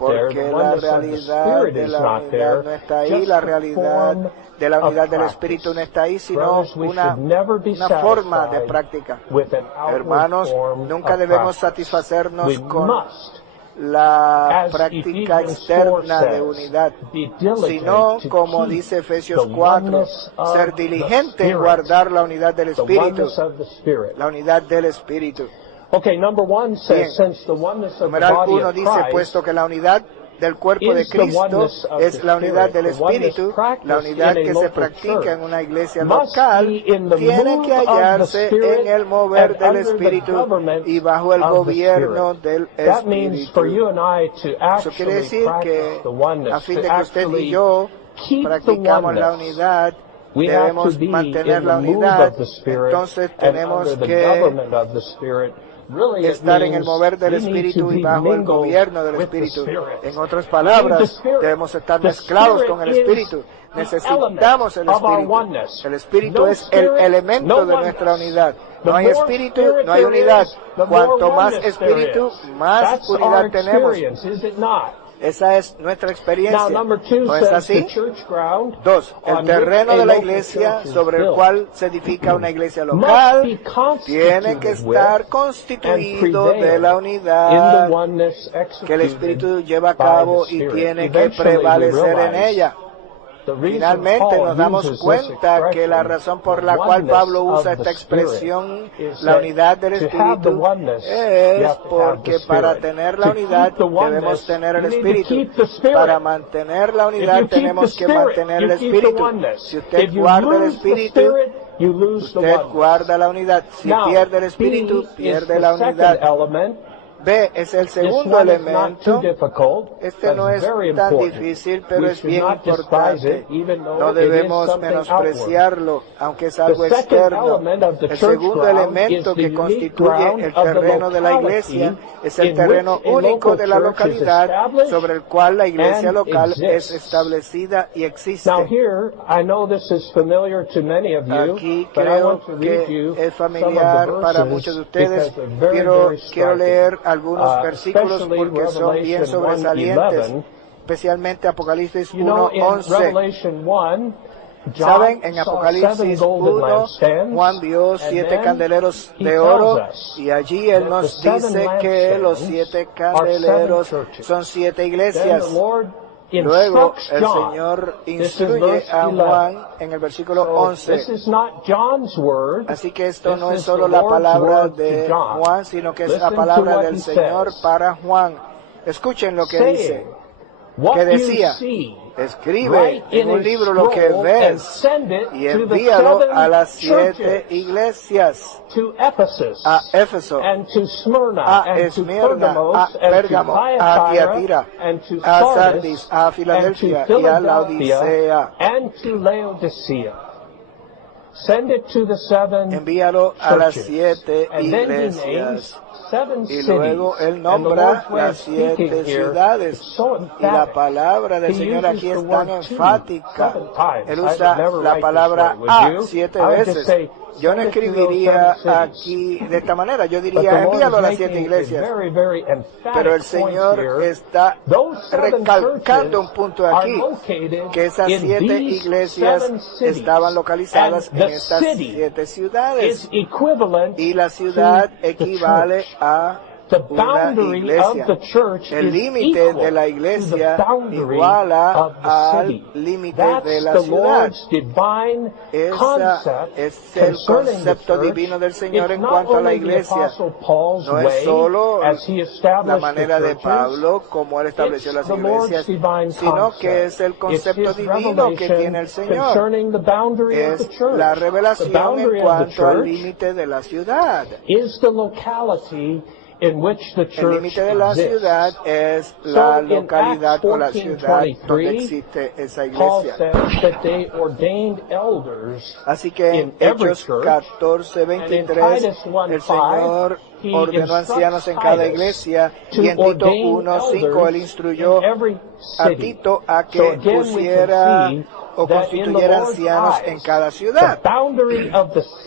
porque la realidad de la unidad no está ahí, la realidad de la unidad del Espíritu no está ahí, sino una forma de práctica. Hermanos, nunca debemos satisfacernos con la práctica externa de unidad, sino, como dice Efesios 4, ser diligente en guardar la unidad del Espíritu. La unidad del Espíritu. Numeral 1 dice, puesto que la unidad del cuerpo de Cristo es la unidad del Espíritu, la unidad que se practica en una iglesia local, tiene que hallarse en el mover del Espíritu y bajo el gobierno del Espíritu. Eso quiere decir que a fin de que usted y yo practicamos la unidad, debemos mantener la unidad, entonces tenemos que estar en el mover del Espíritu y bajo el gobierno del Espíritu. En otras palabras, debemos estar mezclados con el Espíritu. Necesitamos el Espíritu. El Espíritu es el elemento de nuestra unidad. No hay Espíritu, no hay unidad. Cuanto más Espíritu, más unidad tenemos. Esa es nuestra experiencia. ¿No es así? 2. El terreno de la iglesia sobre el cual se edifica una iglesia local tiene que estar constituido de la unidad que el Espíritu lleva a cabo y tiene que prevalecer en ella. Finalmente nos damos cuenta que la razón por la cual Pablo usa esta expresión, la unidad del Espíritu, es porque para tener la unidad debemos tener el Espíritu. Para mantener la unidad tenemos que mantener el Espíritu. Si usted guarda el Espíritu, usted guarda la unidad. Si pierde el espíritu, pierde la unidad. B es el segundo elemento. Este no es tan difícil, pero es bien importante. No debemos menospreciarlo, aunque es algo externo. El segundo elemento que constituye el terreno de la iglesia es el terreno único de la localidad sobre el cual la iglesia local es establecida y existe. Aquí creo que es familiar para muchos de ustedes, pero quiero leer algunos versículos porque son bien sobresalientes, especialmente Apocalipsis 1:11. ¿Saben? En Apocalipsis 1, Juan vio 7 candeleros de oro y allí él nos dice que los 7 candeleros son 7 iglesias. Luego el Señor instruye a Juan en el versículo 11. Así que esto no es solo la palabra de Juan, sino que es la palabra del Señor para Juan. Escuchen lo que dice, que decía: escribe en un libro lo que ves y envíalo a las 7 iglesias, a Éfeso, a Esmirna, a Pérgamo, a Tiatira, a Sardis, a Filadelfia y a Laodicea. Envíalo a las 7 iglesias. Y luego él nombra las 7 ciudades. Y la palabra del Señor aquí es tan enfática. Él usa la palabra a 7 veces. Yo no escribiría aquí de esta manera. Yo diría, envíalo a las 7 iglesias. Pero el Señor está recalcando un punto aquí, que esas 7 iglesias estaban localizadas en estas 7 ciudades. Y la ciudad equivale a una iglesia. El límite de la iglesia iguala al límite de la ciudad. Es el concepto divino del Señor en cuanto a la iglesia. No es solo la manera de Pablo como él estableció las iglesias, sino que es el concepto divino que tiene el Señor. Es la revelación en cuanto al límite de la ciudad. El límite de la ciudad es la localidad o la ciudad donde existe esa iglesia. Así que en Hechos 14:23 el Señor ordenó ancianos en cada iglesia, y en Tito 1:5 él instruyó a Tito a que pusiera o constituyera ancianos en cada ciudad.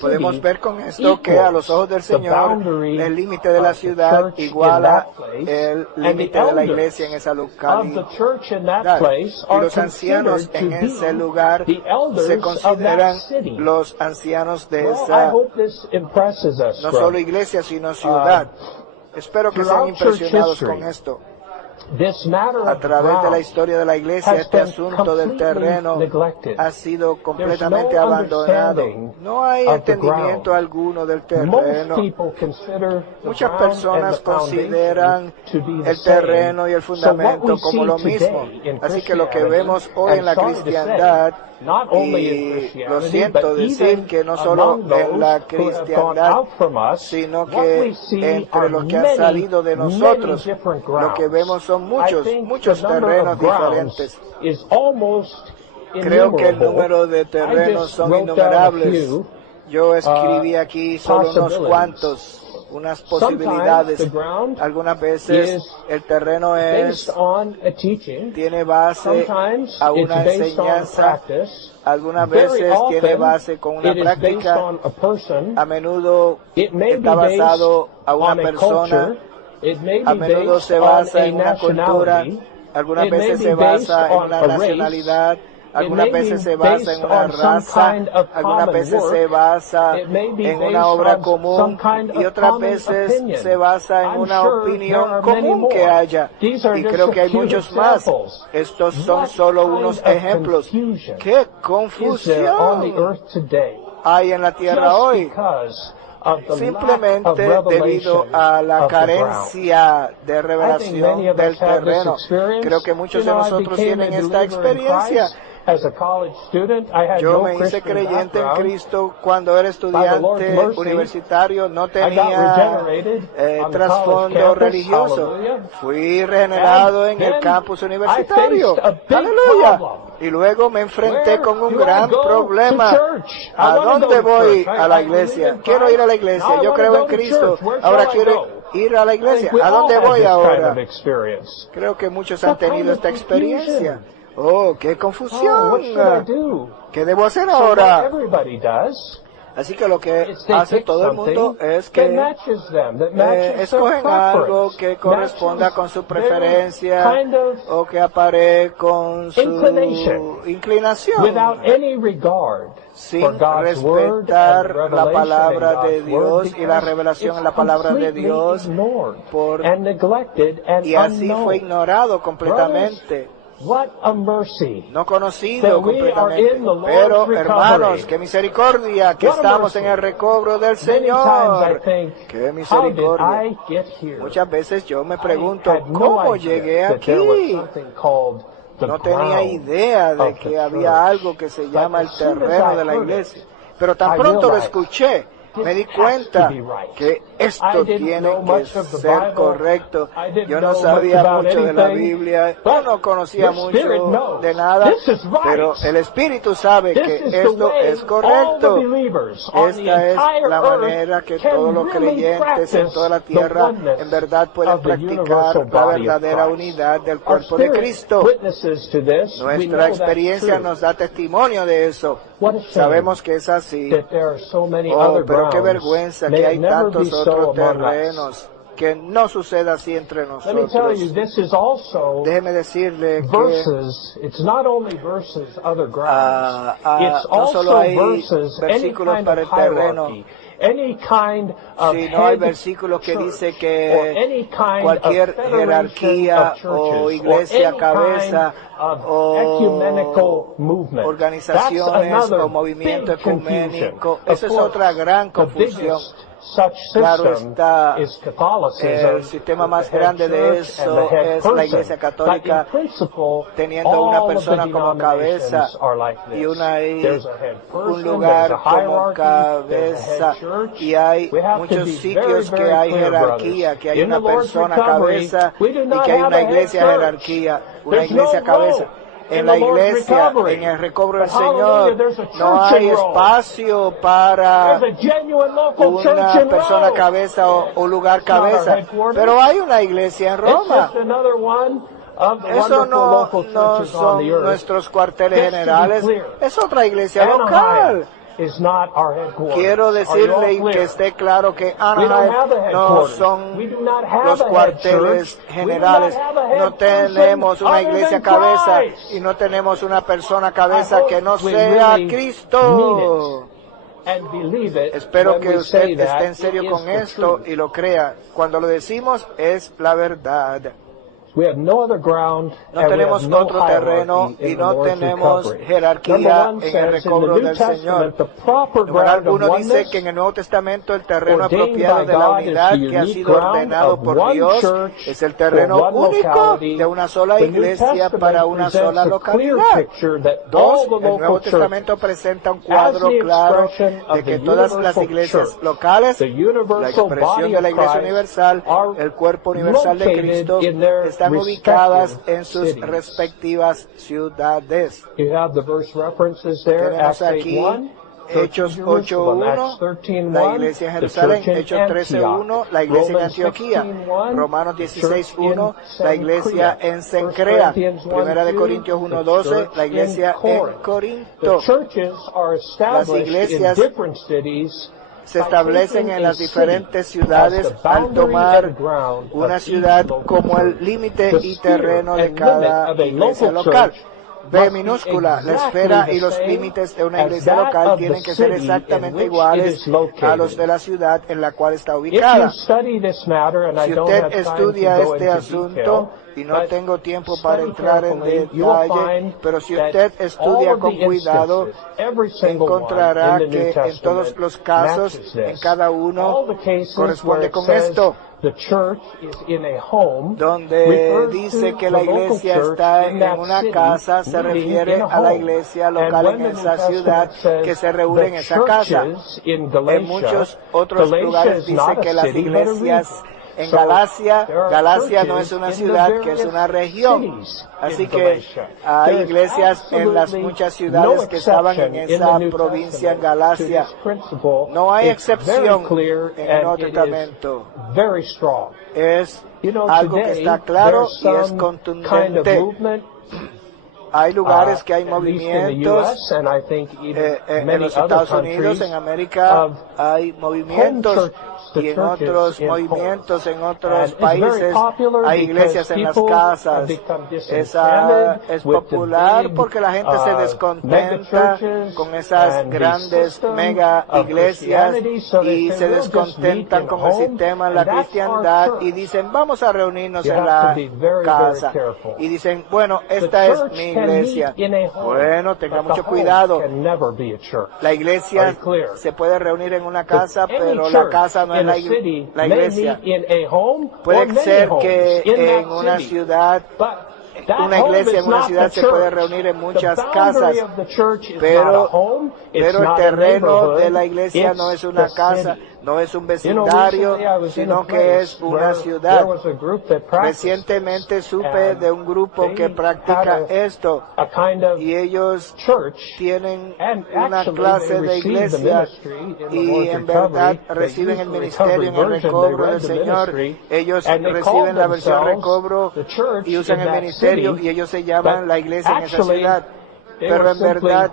Podemos ver con esto que a los ojos del Señor el límite de la ciudad iguala el límite de la iglesia en esa localidad. Y los ancianos en ese lugar se consideran los ancianos de esa, no solo iglesia, sino ciudad. Espero que sean impresionados con esto. A través de la historia de la iglesia, este asunto del terreno ha sido completamente abandonado. No hay entendimiento alguno del terreno. Muchas personas consideran el terreno y el fundamento como lo mismo. Así que lo que vemos hoy en la cristiandad, y lo siento decir que no solo en la cristiandad, sino que entre los que han salido de nosotros, lo que vemos son muchos terrenos diferentes. Creo que el número de terrenos son innumerables. Yo escribí aquí solo unos cuantos, unas posibilidades. Algunas veces el terreno tiene base a una enseñanza, algunas veces tiene base con una práctica, a menudo está basado a una persona, a menudo se basa en una cultura, algunas veces se basa en una nacionalidad, algunas veces se basa en una raza, algunas veces se basa en una obra común y otras veces se basa en una opinión común que haya. Y creo que hay muchos más. Estos son solo unos ejemplos. ¡Qué confusión hay en la tierra hoy! Simplemente debido a la carencia de revelación del terreno. Creo que muchos de nosotros tienen esta experiencia. Yo me hice creyente en Cristo cuando era estudiante universitario, no tenía trasfondo religioso. Fui regenerado en el campus universitario. ¡Aleluya! Y luego me enfrenté con un gran problema. ¿A dónde voy a la iglesia? Quiero ir a la iglesia. Yo creo en Cristo. Ahora quiero ir a la iglesia. ¿A dónde voy ahora? Creo que muchos han tenido esta experiencia. Oh, qué confusión. ¿Qué debo hacer ahora? Así que lo que hace todo el mundo es que escogen algo que corresponda con su preferencia o que apare con su inclinación, sin respetar la palabra de Dios y la revelación en la palabra de Dios, y así fue ignorado completamente. No conocido completamente. Pero, hermanos, qué misericordia que estamos en el recobro del Señor. Qué misericordia. Muchas veces yo me pregunto, ¿cómo llegué aquí? No tenía idea de que había algo que se llama el terreno de la iglesia. Pero tan pronto lo escuché, me di cuenta que esto tiene que ser correcto. Yo no sabía mucho de la Biblia, yo no conocía mucho de nada, pero el Espíritu sabe que esto es correcto. Esta es la manera que todos los creyentes en toda la tierra en verdad pueden practicar la verdadera unidad del cuerpo de Cristo. Nuestra experiencia nos da testimonio de eso. Sabemos que es así. Oh, pero qué vergüenza que hay tantos otros terrenos. Que no suceda así entre nosotros. Déjeme decirle que no solo hay versículos para el terreno, sino hay versículos que dice que cualquier jerarquía o iglesia cabeza o organizaciones o movimiento ecuménico, eso es otra gran confusión. Claro está, el sistema más grande de eso es la Iglesia Católica, teniendo una persona como cabeza y un lugar como cabeza, y hay muchos sitios que hay jerarquía, que hay una persona cabeza y que hay una iglesia jerarquía, una iglesia cabeza. En la iglesia, en el recobro del Señor, no hay espacio para una persona cabeza o lugar cabeza, pero hay una iglesia en Roma. Eso no son nuestros cuarteles generales, es otra iglesia local. Quiero decirle y que esté claro que Anaheim no son los cuarteles generales. No tenemos una iglesia cabeza y no tenemos una persona cabeza que no sea Cristo. Espero que usted esté en serio con esto y lo crea. Cuando lo decimos es la verdad. No tenemos otro terreno y no tenemos jerarquía en el recobro del Señor. Numeral 1 dice que en el Nuevo Testamento el terreno apropiado de la unidad que ha sido ordenado por Dios es el terreno único de una sola iglesia para una sola localidad. 2. El Nuevo Testamento presenta un cuadro claro de que todas las iglesias locales, la expresión de la Iglesia Universal, el cuerpo universal de Cristo, están ubicadas en sus respectivas ciudades. Tenemos aquí Hechos 8.1, la iglesia en Jerusalén. Hechos 13.1, la iglesia en Antioquía. Romanos 16.1, la iglesia en Cencrea. Primera de Corintios 1.12, la iglesia en Corinto. Las iglesias se establecen en las diferentes ciudades al tomar una ciudad como el límite y terreno de cada iglesia local. B minúscula, la esfera y los límites de una iglesia local tienen que ser exactamente iguales a los de la ciudad en la cual está ubicada. Si usted estudia este asunto, y no tengo tiempo para entrar en detalle, pero si usted estudia con cuidado, encontrará que en todos los casos, en cada uno, corresponde con esto. donde dice que la iglesia está en una casa, se refiere a la iglesia local en esa ciudad que se reúne en esa casa. En muchos otros lugares dice que las iglesias en Galacia no es una ciudad, que es una región. Así que hay iglesias en las muchas ciudades que estaban en esa provincia en Galacia. No hay excepción en el Nuevo Testamento. Es algo que está claro y es contundente. Hay lugares que hay movimientos, en los Estados Unidos, en América, hay movimientos, y en otros movimientos, en otros países, hay iglesias en las casas. Esa es popular porque la gente se descontenta con esas grandes mega iglesias y se descontentan con el sistema de la cristiandad y dicen, vamos a reunirnos en la casa. Y dicen, bueno, esta es mi iglesia. Bueno, tenga mucho cuidado. La iglesia se puede reunir en una casa, pero la casa no es la iglesia. Puede ser que en una ciudad, una iglesia en una ciudad se puede reunir en muchas casas, pero el terreno de la iglesia no es una casa, no es un vecindario, sino que es una ciudad. Recientemente supe de un grupo que practica esto y ellos tienen una clase de iglesia y en verdad reciben el ministerio en el recobro del Señor. Ellos reciben la versión recobro y usan el ministerio y ellos se llaman la iglesia en esa ciudad. Pero en verdad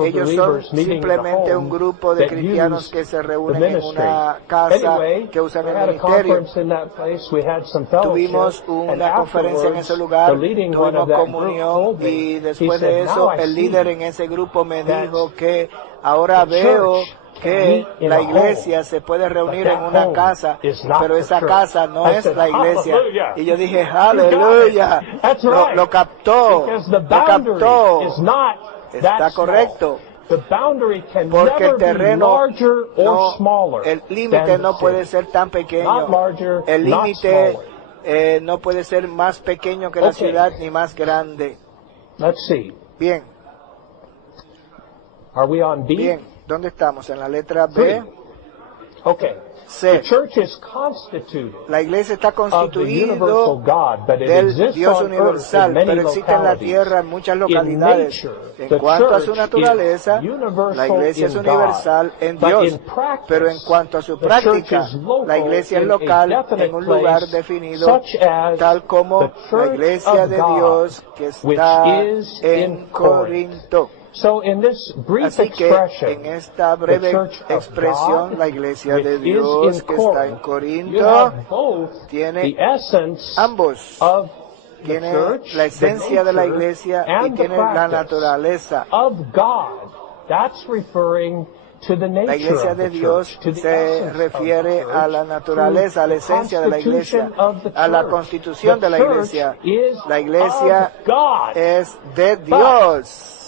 ellos son simplemente un grupo de cristianos que se reúnen en una casa que usan el ministerio. Tuvimos una conferencia en ese lugar, tuvimos comunión y después de eso el líder en ese grupo me dijo que ahora veo que la iglesia se puede reunir en una casa, pero esa casa no es la iglesia. Y yo dije, aleluya, lo captó, está correcto. Porque el terreno, el límite no puede ser tan pequeño, el límite no puede ser más pequeño que la ciudad ni más grande. Bien. Bien. ¿Dónde estamos? En la letra B. C. La iglesia está constituida del Dios universal, pero existe en la tierra en muchas localidades. En cuanto a su naturaleza, la iglesia es universal en Dios, pero en cuanto a su práctica, la iglesia es local en un lugar definido, tal como la iglesia de Dios que está en Corinto. Así que en esta breve expresión, la iglesia de Dios que está en Corinto tiene ambos. Tiene la esencia de la iglesia y tiene la naturaleza. La iglesia de Dios se refiere a la naturaleza, a la esencia de la iglesia, a la constitución de la iglesia. La iglesia es de Dios.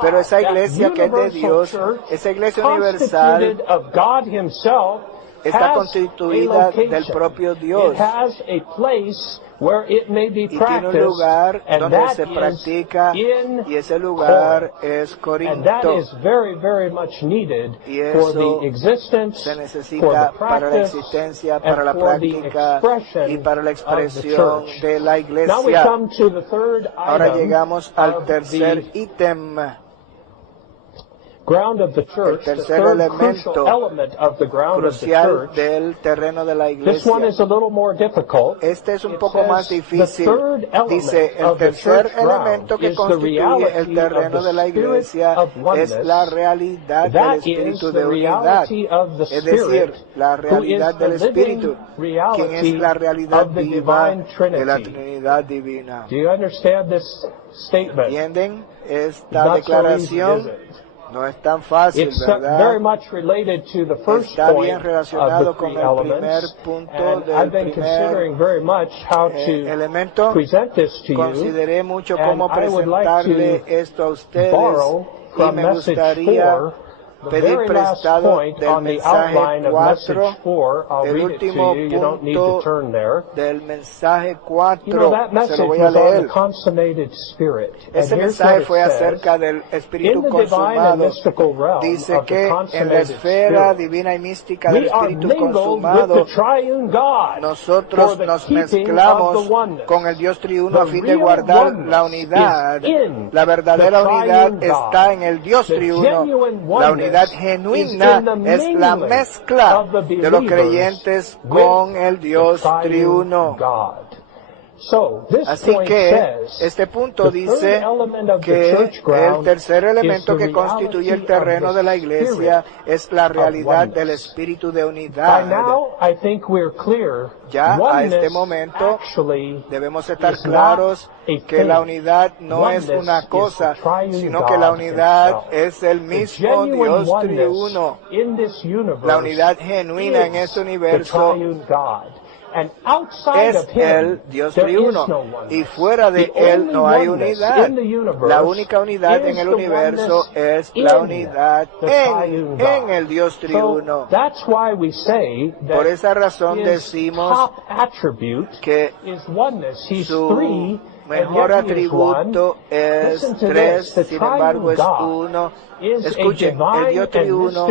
Pero esa iglesia que es de Dios, esa iglesia universal, está constituida del propio Dios. Y tiene un lugar donde se practica, y ese lugar es Corinto. Y eso se necesita para la existencia, para la práctica y para la expresión de la iglesia. Ahora llegamos al tercer ítem. El tercer elemento crucial del terreno de la iglesia. Este es un poco más difícil. Dice, el tercer elemento que constituye el terreno de la iglesia es la realidad del espíritu de unidad. Es decir, la realidad del espíritu, quien es la realidad viva de la Trinidad divina. ¿Entienden esta declaración? No es tan fácil, ¿verdad? Está bien relacionado con el primer punto del primer elemento. Consideré mucho cómo presentarle esto a ustedes y me gustaría pedir prestado del mensaje 4, el último punto del mensaje 4, se lo voy a leer. Ese mensaje fue acerca del Espíritu consumado. Dice que en la esfera divina y mística del Espíritu consumado, nosotros nos mezclamos con el Dios triuno a fin de guardar la unidad. La verdadera unidad está en el Dios triuno. La unidad genuina es la mezcla de los creyentes con el Dios triuno. Así que este punto dice que el tercer elemento que constituye el terreno de la iglesia es la realidad del espíritu de unidad. Ya a este momento debemos estar claros que la unidad no es una cosa, sino que la unidad es el mismo Dios triuno. La unidad genuina en este universo es el Dios triuno, y fuera de Él no hay unidad. La única unidad en el universo es la unidad en el Dios triuno. Por esa razón decimos que su mejor atributo es 3, sin embargo es 1. Escuchen, el Dios triuno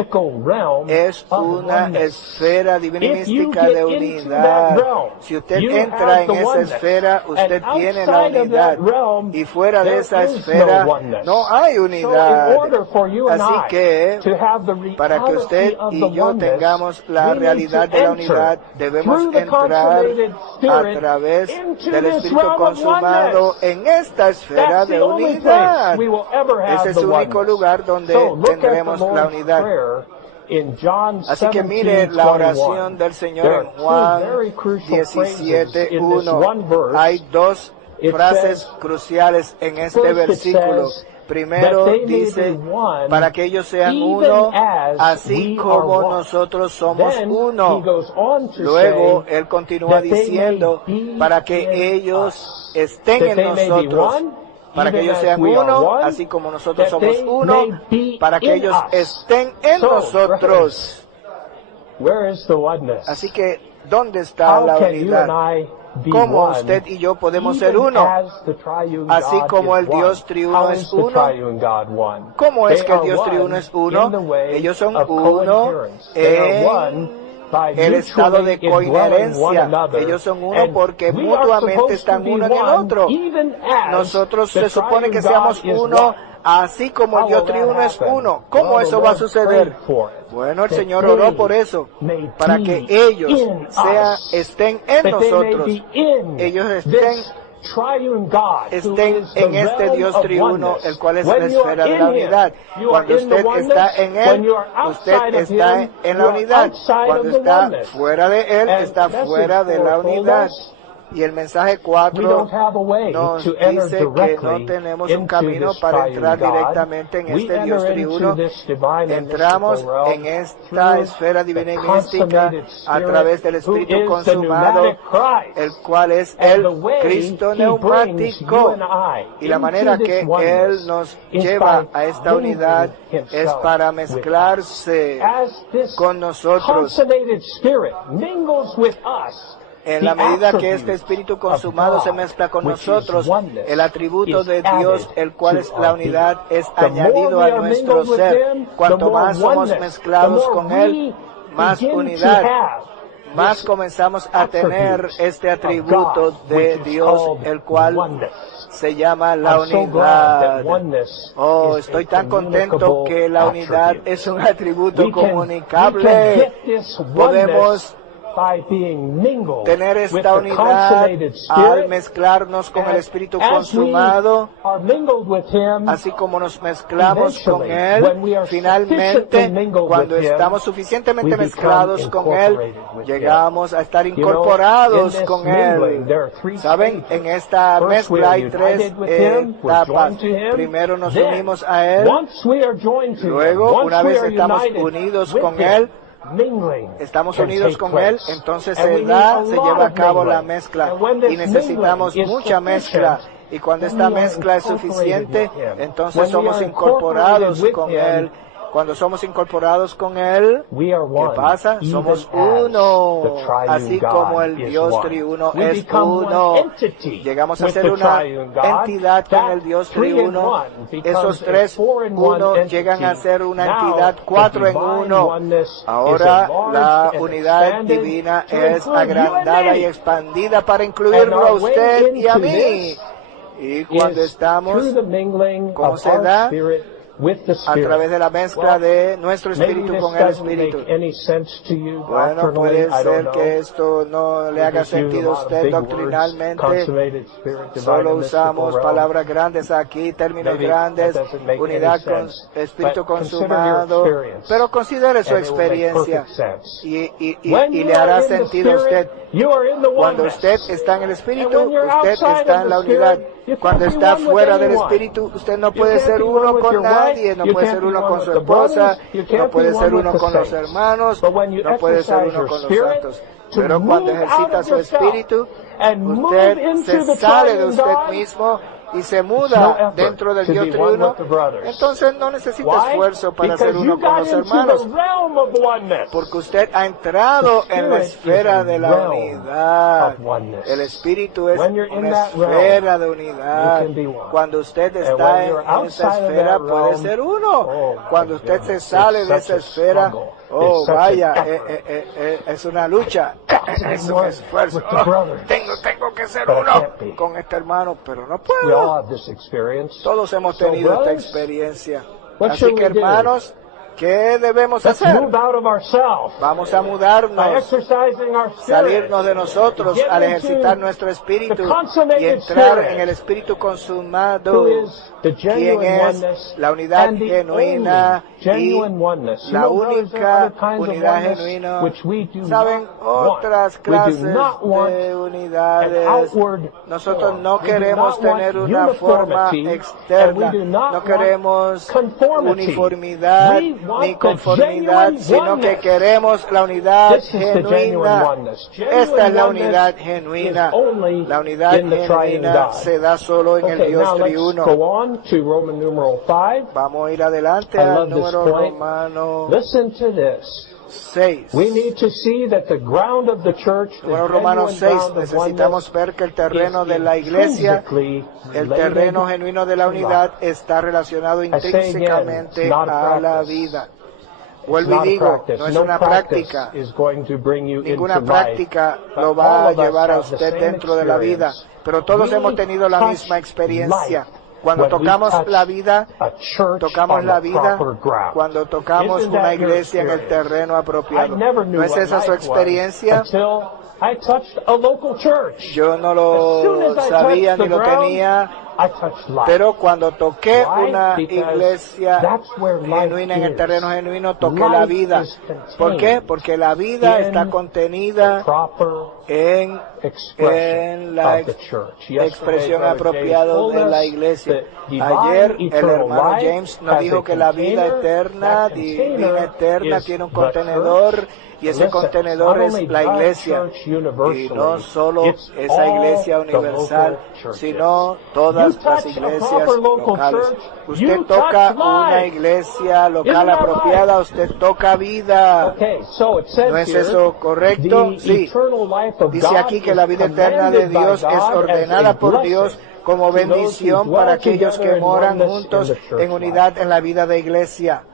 es una esfera divina y mística de unidad. Si usted entra en esa esfera, usted tiene la unidad. Y fuera de esa esfera no hay unidad. Así que, para que usted y yo tengamos la realidad de la unidad, debemos entrar a través del Espíritu consumado en esta esfera de unidad. Ese es el único lugar donde tendremos la unidad. Así que mire la oración del Señor en Juan 17:1. Hay dos frases cruciales en este versículo. Primero dice, para que ellos sean uno, así como nosotros somos uno. Luego, Él continúa diciendo, para que ellos estén en nosotros. Para que ellos sean uno, así como nosotros somos uno, para que ellos estén en nosotros. Así que, ¿dónde está la unidad? ¿Cómo usted y yo podemos ser uno? Así como el Dios triuno es uno. ¿Cómo es que el Dios triuno es uno? Ellos son uno en el estado de coinherencia. Ellos son uno porque mutuamente están uno en el otro. Nosotros se supone que seamos uno así como el Dios triuno es uno. ¿Cómo eso va a suceder? Bueno, el Señor oró por eso, para que ellos estén en nosotros. Ellos estén en este Dios triuno, el cual es la esfera de la unidad. Cuando usted está en Él, usted está en la unidad. Cuando está fuera de Él, está fuera de la unidad. Y el mensaje 4 nos dice que no tenemos un camino para entrar directamente en este Dios triuno. Entramos en esta esfera divina y mística a través del Espíritu consumado, el cual es el Cristo neumático. Y la manera que Él nos lleva a esta unidad es para mezclarse con nosotros. En la medida que este Espíritu consumado se mezcla con nosotros, el atributo de Dios, el cual es la unidad, es añadido a nuestro ser. Cuanto más somos mezclados con Él, más unidad, más comenzamos a tener este atributo de Dios, el cual se llama la unidad. Oh, estoy tan contento que la unidad es un atributo comunicable. Podemos tener esta unidad al mezclarnos con el Espíritu consumado, así como nos mezclamos con Él. Finalmente, cuando estamos suficientemente mezclados con Él, llegamos a estar incorporados con Él. ¿Saben? En esta mezcla hay 3 etapas. Primero nos unimos a Él. Luego, una vez estamos unidos con Él, estamos unidos con Él, entonces se lleva a cabo la mezcla, y necesitamos mucha mezcla. Y cuando esta mezcla es suficiente, entonces somos incorporados con Él. Cuando somos incorporados con Él, ¿qué pasa? Somos uno, así como el Dios triuno es uno. Llegamos a ser una entidad con el Dios triuno. Esos tres, uno, llegan a ser una entidad, cuatro en uno. Ahora la unidad divina es agrandada y expandida para incluirlo a usted y a mí. Y cuando estamos, ¿cómo se da? A través de la mezcla de nuestro espíritu con el espíritu. Bueno, puede ser que esto no le haga sentido a usted doctrinalmente. Solo usamos palabras grandes aquí, términos grandes, unidad con espíritu consumado. Pero considere su experiencia y le hará sentido a usted. Cuando usted está en el espíritu, usted está en la unidad. Cuando está fuera del espíritu, usted no puede ser uno con nadie, no puede ser uno con su esposa, no puede ser uno con los hermanos, no puede ser uno con los santos. Pero cuando ejercita su espíritu, usted se sale de usted mismo y se muda dentro del Dios triuno, entonces no necesita esfuerzo para ser uno con los hermanos, porque usted ha entrado en la esfera de la unidad. El Espíritu es una esfera de unidad. Cuando usted está en esa esfera, puede ser uno. Cuando usted se sale de esa esfera, oh, vaya, es una lucha, es un esfuerzo. Tengo que ser uno con este hermano, pero no puedo. Todos hemos tenido esta experiencia. Así que, hermanos, ¿qué debemos hacer? Vamos a mudarnos, salirnos de nosotros al ejercitar nuestro espíritu y entrar en el espíritu consumado, quien es la unidad genuina y la única unidad genuina. ¿Saben? Otras clases de unidades. Nosotros no queremos tener una forma externa, no queremos uniformidad ni conformidad, sino que queremos la unidad genuina. Esta es la unidad genuina. La unidad genuina se da solo en el Dios triuno. Vamos a ir adelante al número romano 6. Número romano 6. Necesitamos ver que el terreno de la iglesia, el terreno genuino de la unidad, está relacionado intrínsecamente a la vida. Vuelvo y digo, no es una práctica. Ninguna práctica lo va a llevar a usted dentro de la vida. Pero todos hemos tenido la misma experiencia. Cuando tocamos la vida, cuando tocamos una iglesia en el terreno apropiado. ¿No es esa su experiencia? Yo no lo sabía ni lo tenía, pero cuando toqué una iglesia genuina en el terreno genuino, toqué la vida. ¿Por qué? Porque la vida está contenida en la expresión apropiada de la iglesia. Ayer el hermano James nos dijo que la vida eterna, divina eterna, tiene un contenedor, y ese contenedor es la iglesia, y no solo esa iglesia universal, sino todas las iglesias locales. Usted toca una iglesia local apropiada, usted toca vida. ¿No es eso correcto? Sí. Dice aquí que la vida eterna de Dios es ordenada por Dios como bendición para aquellos que moran juntos en unidad en la vida de iglesia.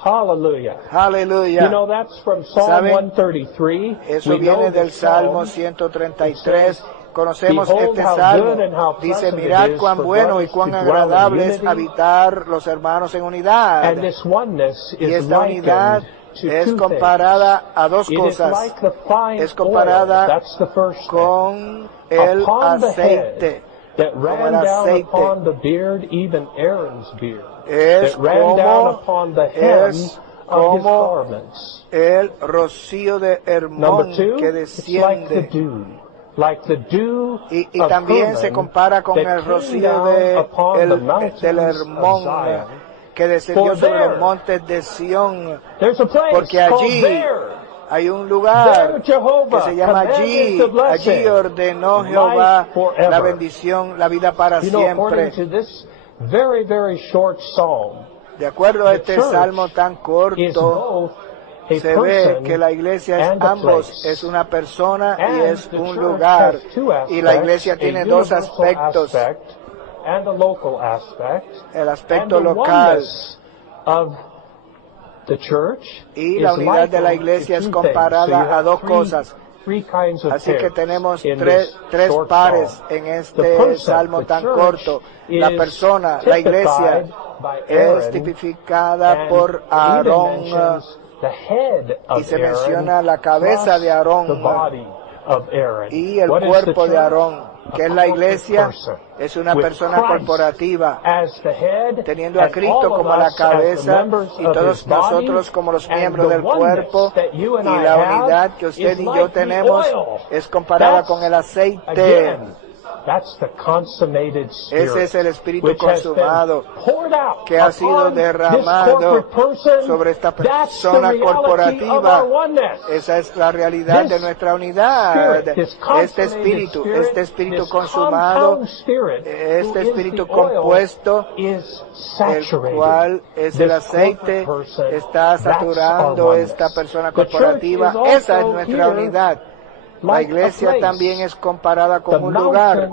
Hallelujah. Aleluya. You know, that's from Psalm ¿Saben? 133. Eso viene del Salmo 133. Conocemos este salmo. Dice, mirad cuán bueno y cuán agradable es habitar los hermanos en unidad. Y esta unidad es comparada a dos cosas. Es comparada con el aceite. Como el aceite. Es como el rocío de Hermón que desciende. Y también se compara con el rocío del Hermón que descendió sobre los montes de Sión, porque allí hay un lugar que se llama allí. Allí ordenó Jehová la bendición, la vida para siempre. De acuerdo a este salmo tan corto, se ve que la iglesia es ambos, es una persona y es un lugar. Y la iglesia tiene dos aspectos. El aspecto local y la unidad de la iglesia es comparada a dos cosas. Así que tenemos tres pares en este salmo tan corto. La persona, la iglesia, es tipificada por Aarón y se menciona la cabeza de Aarón y el cuerpo de Aarón, que es la iglesia, es una persona corporativa, teniendo a Cristo como la cabeza y todos nosotros como los miembros del cuerpo, y la unidad que usted y yo tenemos es comparada con el aceite. Ese es el Espíritu consumado que ha sido derramado sobre esta persona corporativa. Esa es la realidad de nuestra unidad. Este Espíritu consumado, este Espíritu compuesto, el cual es el aceite, está saturando esta persona corporativa. Esa es nuestra unidad. La iglesia también es comparada con un lugar.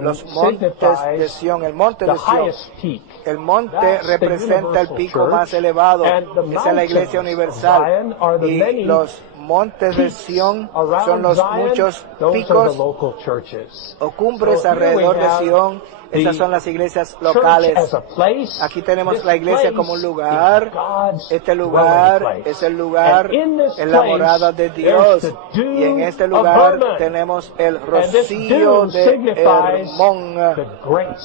Los montes de Sión, el monte de Sión. El monte representa el pico más elevado. Esa es la iglesia universal. Y los montes de Sión son los muchos picos o cumbres alrededor de Sión. Esas son las iglesias locales. Aquí tenemos la iglesia como un lugar. Este lugar es el lugar, en la morada de Dios. Y en este lugar tenemos el rocío de Hermón.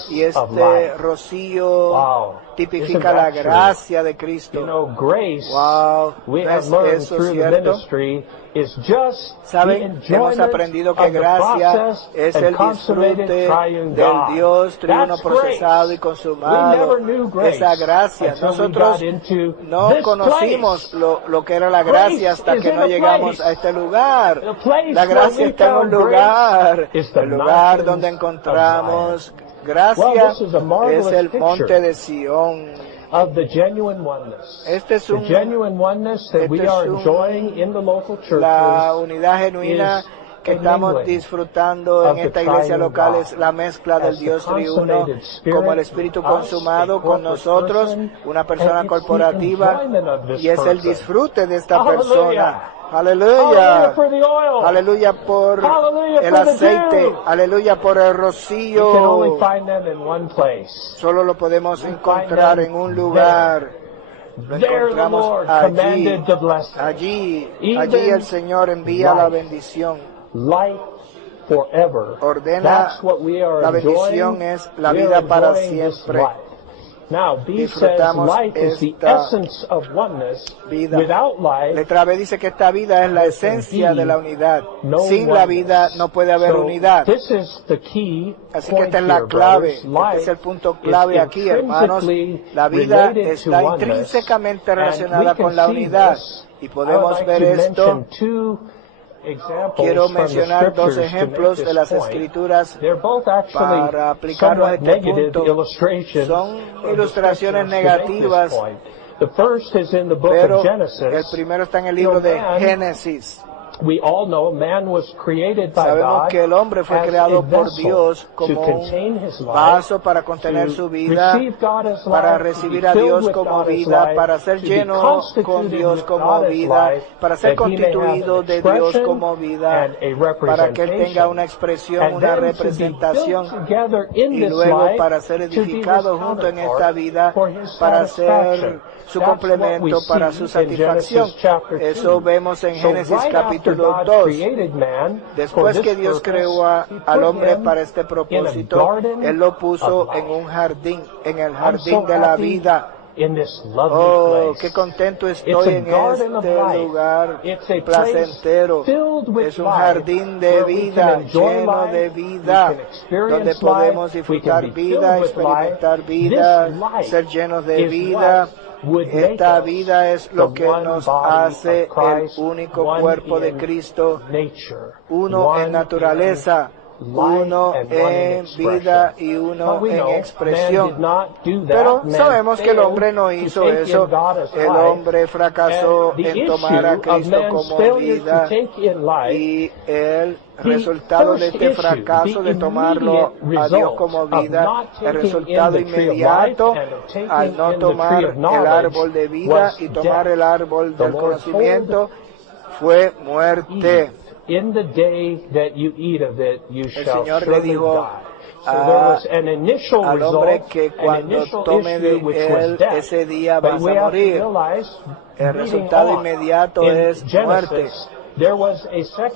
Y este rocío tipifica la gracia de Cristo. Wow, ¿no es eso cierto? Saben, hemos aprendido que gracia es el disfrute del Dios triuno procesado y consumado. Esa gracia, nosotros no conocimos lo que era la gracia hasta que no llegamos a este lugar. La gracia está en un lugar, el lugar donde encontramos gracia es el monte de Sión. Este es la unidad genuina que estamos disfrutando en esta iglesia local, es la mezcla del Dios triuno como el Espíritu consumado con nosotros, una persona corporativa, y es el disfrute de esta persona. Aleluya, aleluya por el aceite, aleluya por el rocío. Solo lo podemos encontrar en un lugar. Lo encontramos allí el Señor envía la bendición. Ordena la bendición, es la vida para siempre. Disfrutamos esta vida. Letra B dice que esta vida es la esencia de la unidad. Sin la vida no puede haber unidad. Así que esta es la clave. Este es el punto clave aquí, hermanos. La vida está intrínsecamente relacionada con la unidad. Y podemos ver esto. Quiero mencionar dos ejemplos de las Escrituras para aplicarlo a este punto. Son ilustraciones negativas, pero el primero está en el libro de Génesis. Sabemos que el hombre fue creado por Dios como un vaso para contener su vida, para recibir a Dios como vida, para ser lleno con Dios como vida, para ser constituido de Dios como vida, para que Él tenga una expresión, una representación, y luego para ser edificado junto en esta vida, para ser su complemento, para su satisfacción. Eso vemos en Génesis capítulo 2. Después que Dios creó al hombre para este propósito, Él lo puso en un jardín, en el jardín de la vida. Oh, qué contento estoy en este lugar placentero. Es un jardín de vida, lleno de vida, donde podemos disfrutar vida, experimentar vida, ser llenos de vida. Esta vida es lo que nos hace el único cuerpo de Cristo, uno en naturaleza, uno en vida y uno en expresión. Pero sabemos que el hombre no hizo eso. El hombre fracasó en tomar a Cristo como vida, y el resultado de este fracaso de tomarlo a Dios como vida, el resultado inmediato al no tomar el árbol de vida y tomar el árbol del conocimiento, fue muerte. In the day that you eat of it, you shall Señor le dijo al hombre que cuando tome de él ese día vas a morir. El resultado inmediato es muerte.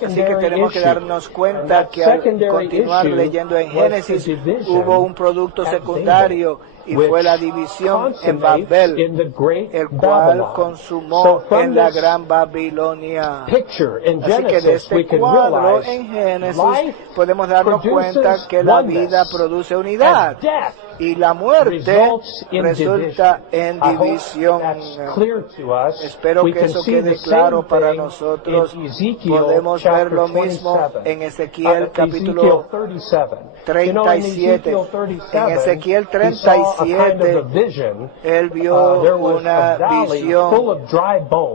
Así que tenemos que darnos cuenta que al continuar leyendo en Génesis hubo un producto secundario, y fue la división en Babel, el cual consumó en la gran Babilonia. Así que de este cuadro en Génesis podemos darnos cuenta que la vida produce unidad y la muerte resulta en división. Espero que eso quede claro para nosotros. Podemos ver lo mismo en Ezequiel capítulo 37. En Ezequiel 37 él vio una visión.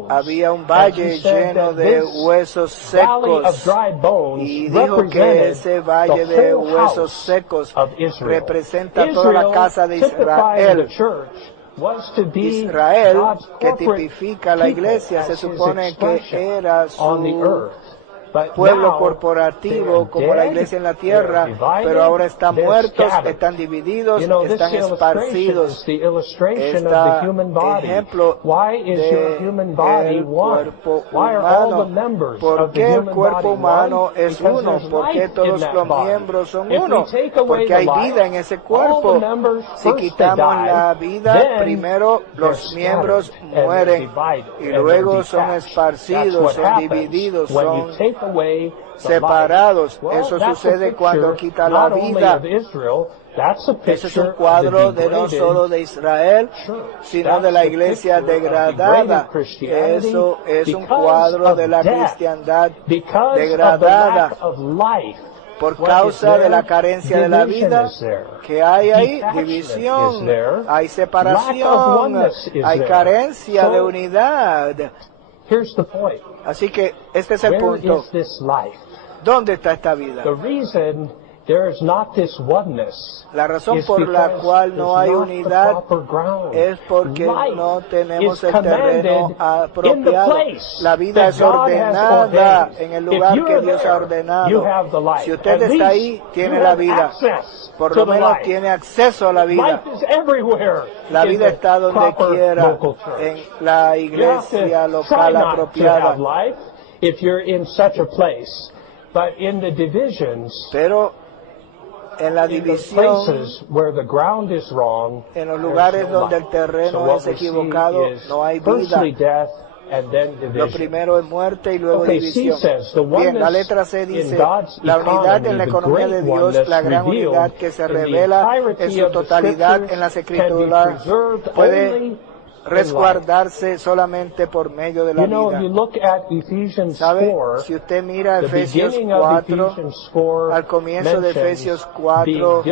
Había un valle lleno de huesos secos, y dijo que ese valle de huesos secos representa toda la casa de Israel. Israel, que tipifica la iglesia, se supone que era su pueblo corporativo como la iglesia en la tierra, pero ahora están muertos, están divididos, están esparcidos. Este ejemplo del cuerpo humano. ¿Por qué el cuerpo humano es uno? ¿Por qué todos los miembros son uno? Porque hay vida en ese cuerpo. Si quitamos la vida, primero los miembros mueren y luego son esparcidos, son divididos, son separados. Eso sucede cuando quita la vida. Ese es un cuadro de no solo de Israel, sino de la iglesia degradada. Eso es un cuadro de la cristiandad degradada. Por causa de la carencia de la vida, que hay ahí división, hay separación, hay carencia de unidad. Así que este es el punto. ¿Dónde está esta vida? La razón por la cual no hay unidad es porque no tenemos el terreno apropiado. La vida es ordenada en el lugar que Dios ha ordenado. Si usted está ahí, tiene la vida. Por lo menos tiene acceso a la vida. La vida está donde quiera, en la iglesia local apropiada. Pero en la división, en los lugares donde el terreno es equivocado, no hay vida. Lo primero es muerte y luego división. Bien, la letra C dice, la unidad en la economía de Dios, la gran unidad que se revela en su totalidad en las Escrituras, puede resguardarse solamente por medio de la vida. ¿Sabe? Si usted mira Efesios 4, al comienzo de Efesios 4,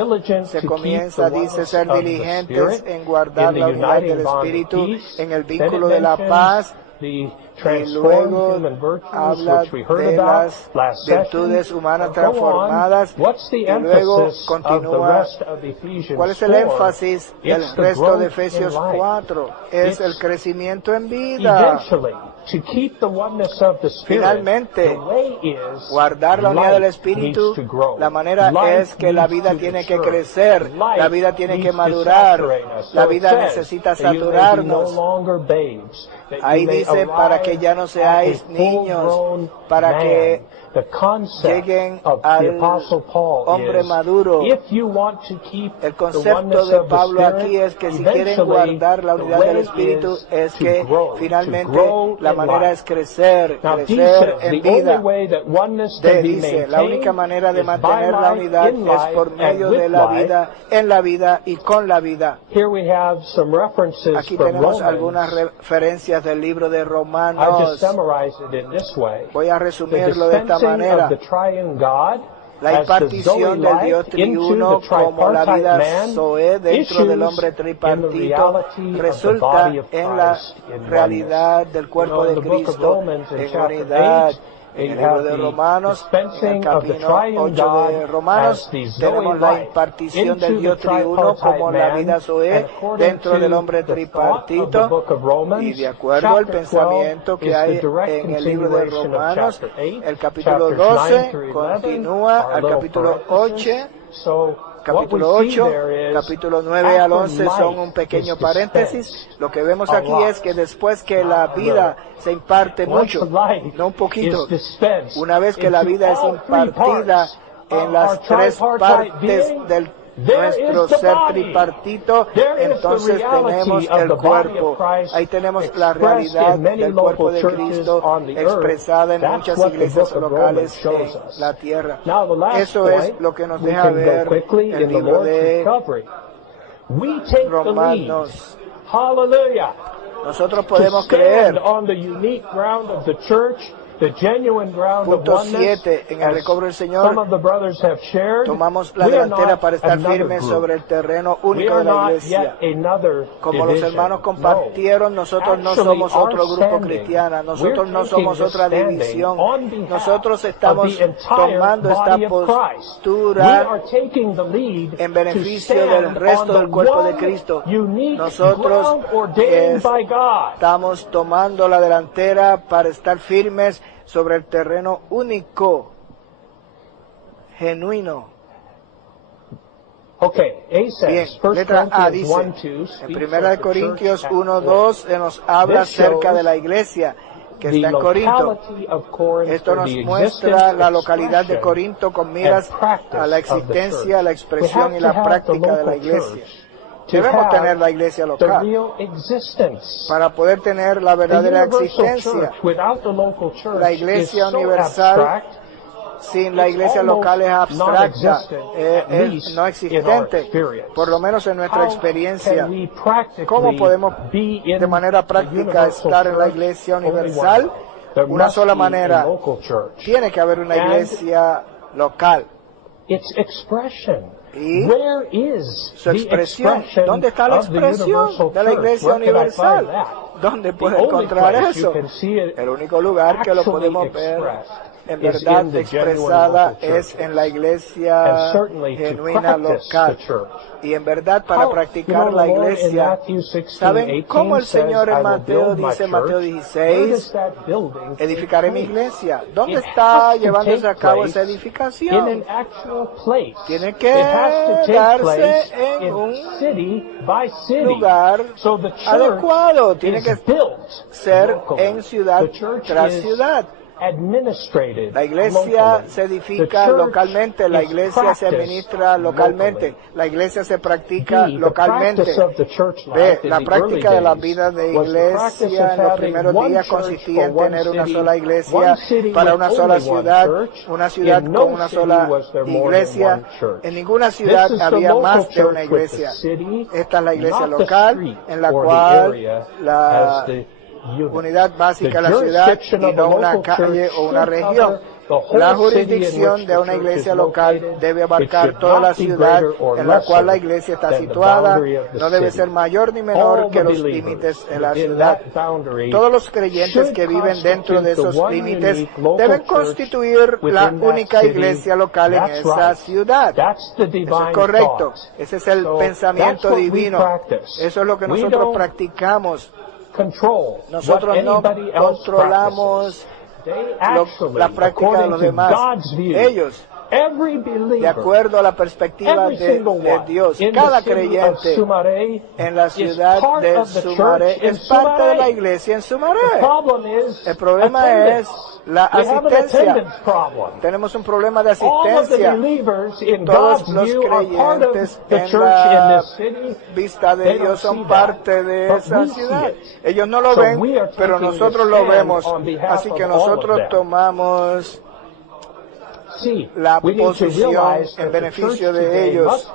se comienza, dice, ser diligentes en guardar la unidad del Espíritu en el vínculo de la paz. Y luego habla de las virtudes humanas transformadas, y luego continúa. ¿Cuál es el énfasis del resto de Efesios 4? Es el crecimiento en vida. Finalmente, guardar la unidad del Espíritu, la manera es que la vida tiene que crecer, la vida tiene que madurar, la vida necesita saturarnos. Ahí dice, para que ya no seáis niños, para que lleguen al hombre maduro. El concepto de Pablo aquí es que si quieren guardar la unidad del Espíritu, es que finalmente la manera es crecer en vida. Dice, la única manera de mantener la unidad es por medio de la vida, en la vida y con la vida. Aquí tenemos algunas referencias del libro de Romanos. Voy a resumirlo de esta manera. La impartición del Dios triuno como la vida Zoe dentro del hombre tripartito resulta en la realidad del cuerpo de Cristo en unidad. En el libro de Romanos, en el capítulo 8 de Romanos, tenemos la impartición del Dios triuno como la vida Zoe dentro del hombre tripartito, y de acuerdo al pensamiento que hay en el libro de Romanos, el capítulo 12 continúa al capítulo 8. Capítulo 8, capítulo 9 al 11 son un pequeño paréntesis. Lo que vemos aquí es que después que la vida se imparte mucho, no un poquito, una vez que la vida es impartida en las tres partes del nuestro ser tripartito, entonces tenemos el cuerpo. Ahí tenemos la realidad del cuerpo de Cristo expresada en muchas iglesias locales en la tierra. Eso es lo que nos deja ver el libro de Romanos. Nosotros podemos creer. Punto 7. En el recobro del Señor tomamos la delantera para estar firmes sobre el terreno único de la iglesia. Como los hermanos compartieron, nosotros no somos otro grupo cristiano, nosotros no somos otra división. Nosotros estamos tomando esta postura en beneficio del resto del cuerpo de Cristo. Nosotros estamos tomando la delantera para estar firmes sobre el terreno único, genuino. Bien, letra A dice, en 1 Corintios 1:2 nos habla acerca de la iglesia que está en Corinto. Esto nos muestra la localidad de Corinto con miras a la existencia, la expresión y la práctica de la iglesia. Debemos tener la iglesia local para poder tener la verdadera existencia. La iglesia universal sin la iglesia local es abstracta, es no existente, por lo menos en nuestra experiencia. ¿Cómo podemos de manera práctica estar en la iglesia universal? Una sola manera. Tiene que haber una iglesia local. Y su expresión, ¿dónde está la expresión de la iglesia universal? ¿Dónde puede encontrar eso? El único lugar que lo podemos ver en verdad expresada es en la iglesia genuina local. Y en verdad para practicar la iglesia, ¿saben cómo el Señor en Mateo dice, Mateo 16, edificaré mi iglesia? ¿Dónde está llevándose a cabo esa edificación? Tiene que darse en un lugar adecuado, tiene que ser en ciudad tras ciudad. La iglesia se edifica localmente, la iglesia se administra localmente, la iglesia se practica localmente. La práctica de la vida de iglesia en los primeros días consistía en tener una sola iglesia para una sola ciudad, una ciudad con una sola iglesia. En ninguna ciudad había más de una iglesia. Esta es la iglesia local en la cual la unidad básica de la ciudad y no una calle o una región. La jurisdicción de una iglesia local debe abarcar toda la ciudad en la cual la iglesia está situada, no debe ser mayor ni menor que los límites de la ciudad. Todos los creyentes que viven dentro de esos límites deben constituir la única iglesia local en esa ciudad. Eso es correcto. Ese es el pensamiento divino. Eso es lo que nosotros practicamos. Nosotros no controlamos la práctica de los demás. Ellos, de acuerdo a la perspectiva de Dios, cada creyente en la ciudad de Sumaré es parte de la iglesia en Sumaré. El problema es la asistencia. Tenemos un problema de asistencia. Todos los creyentes en la vista de Dios son parte de esa ciudad. Ellos no lo ven, pero nosotros lo vemos. Así que nosotros tomamos la posición en beneficio de ellos.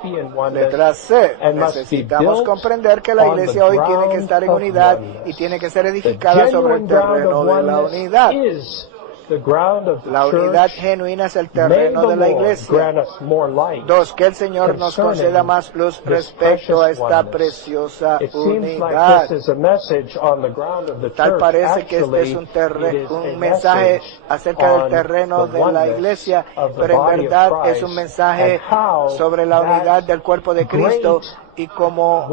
Letra C. Necesitamos comprender que la iglesia hoy tiene que estar en unidad y tiene que ser edificada sobre el terreno de la unidad. La unidad genuina es el terreno de la iglesia. 2. Que el Señor nos conceda más luz respecto a esta preciosa unidad. Tal parece que este es un mensaje acerca del terreno de la iglesia, pero en verdad es un mensaje sobre la unidad del cuerpo de Cristo y como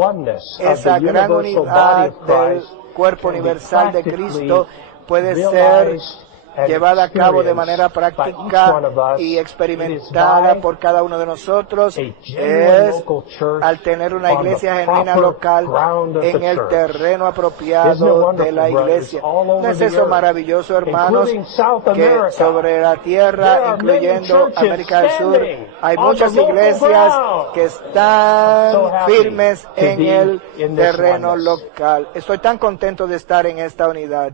esa gran unidad del cuerpo universal de Cristo puede ser llevada a cabo de manera práctica y experimentada por cada uno de nosotros, es al tener una iglesia genuina local en el terreno apropiado de la iglesia. ¿No es eso maravilloso, hermanos? Que sobre la tierra, incluyendo América del Sur, hay muchas iglesias que están firmes en el terreno local. Estoy tan contento de estar en esta unidad.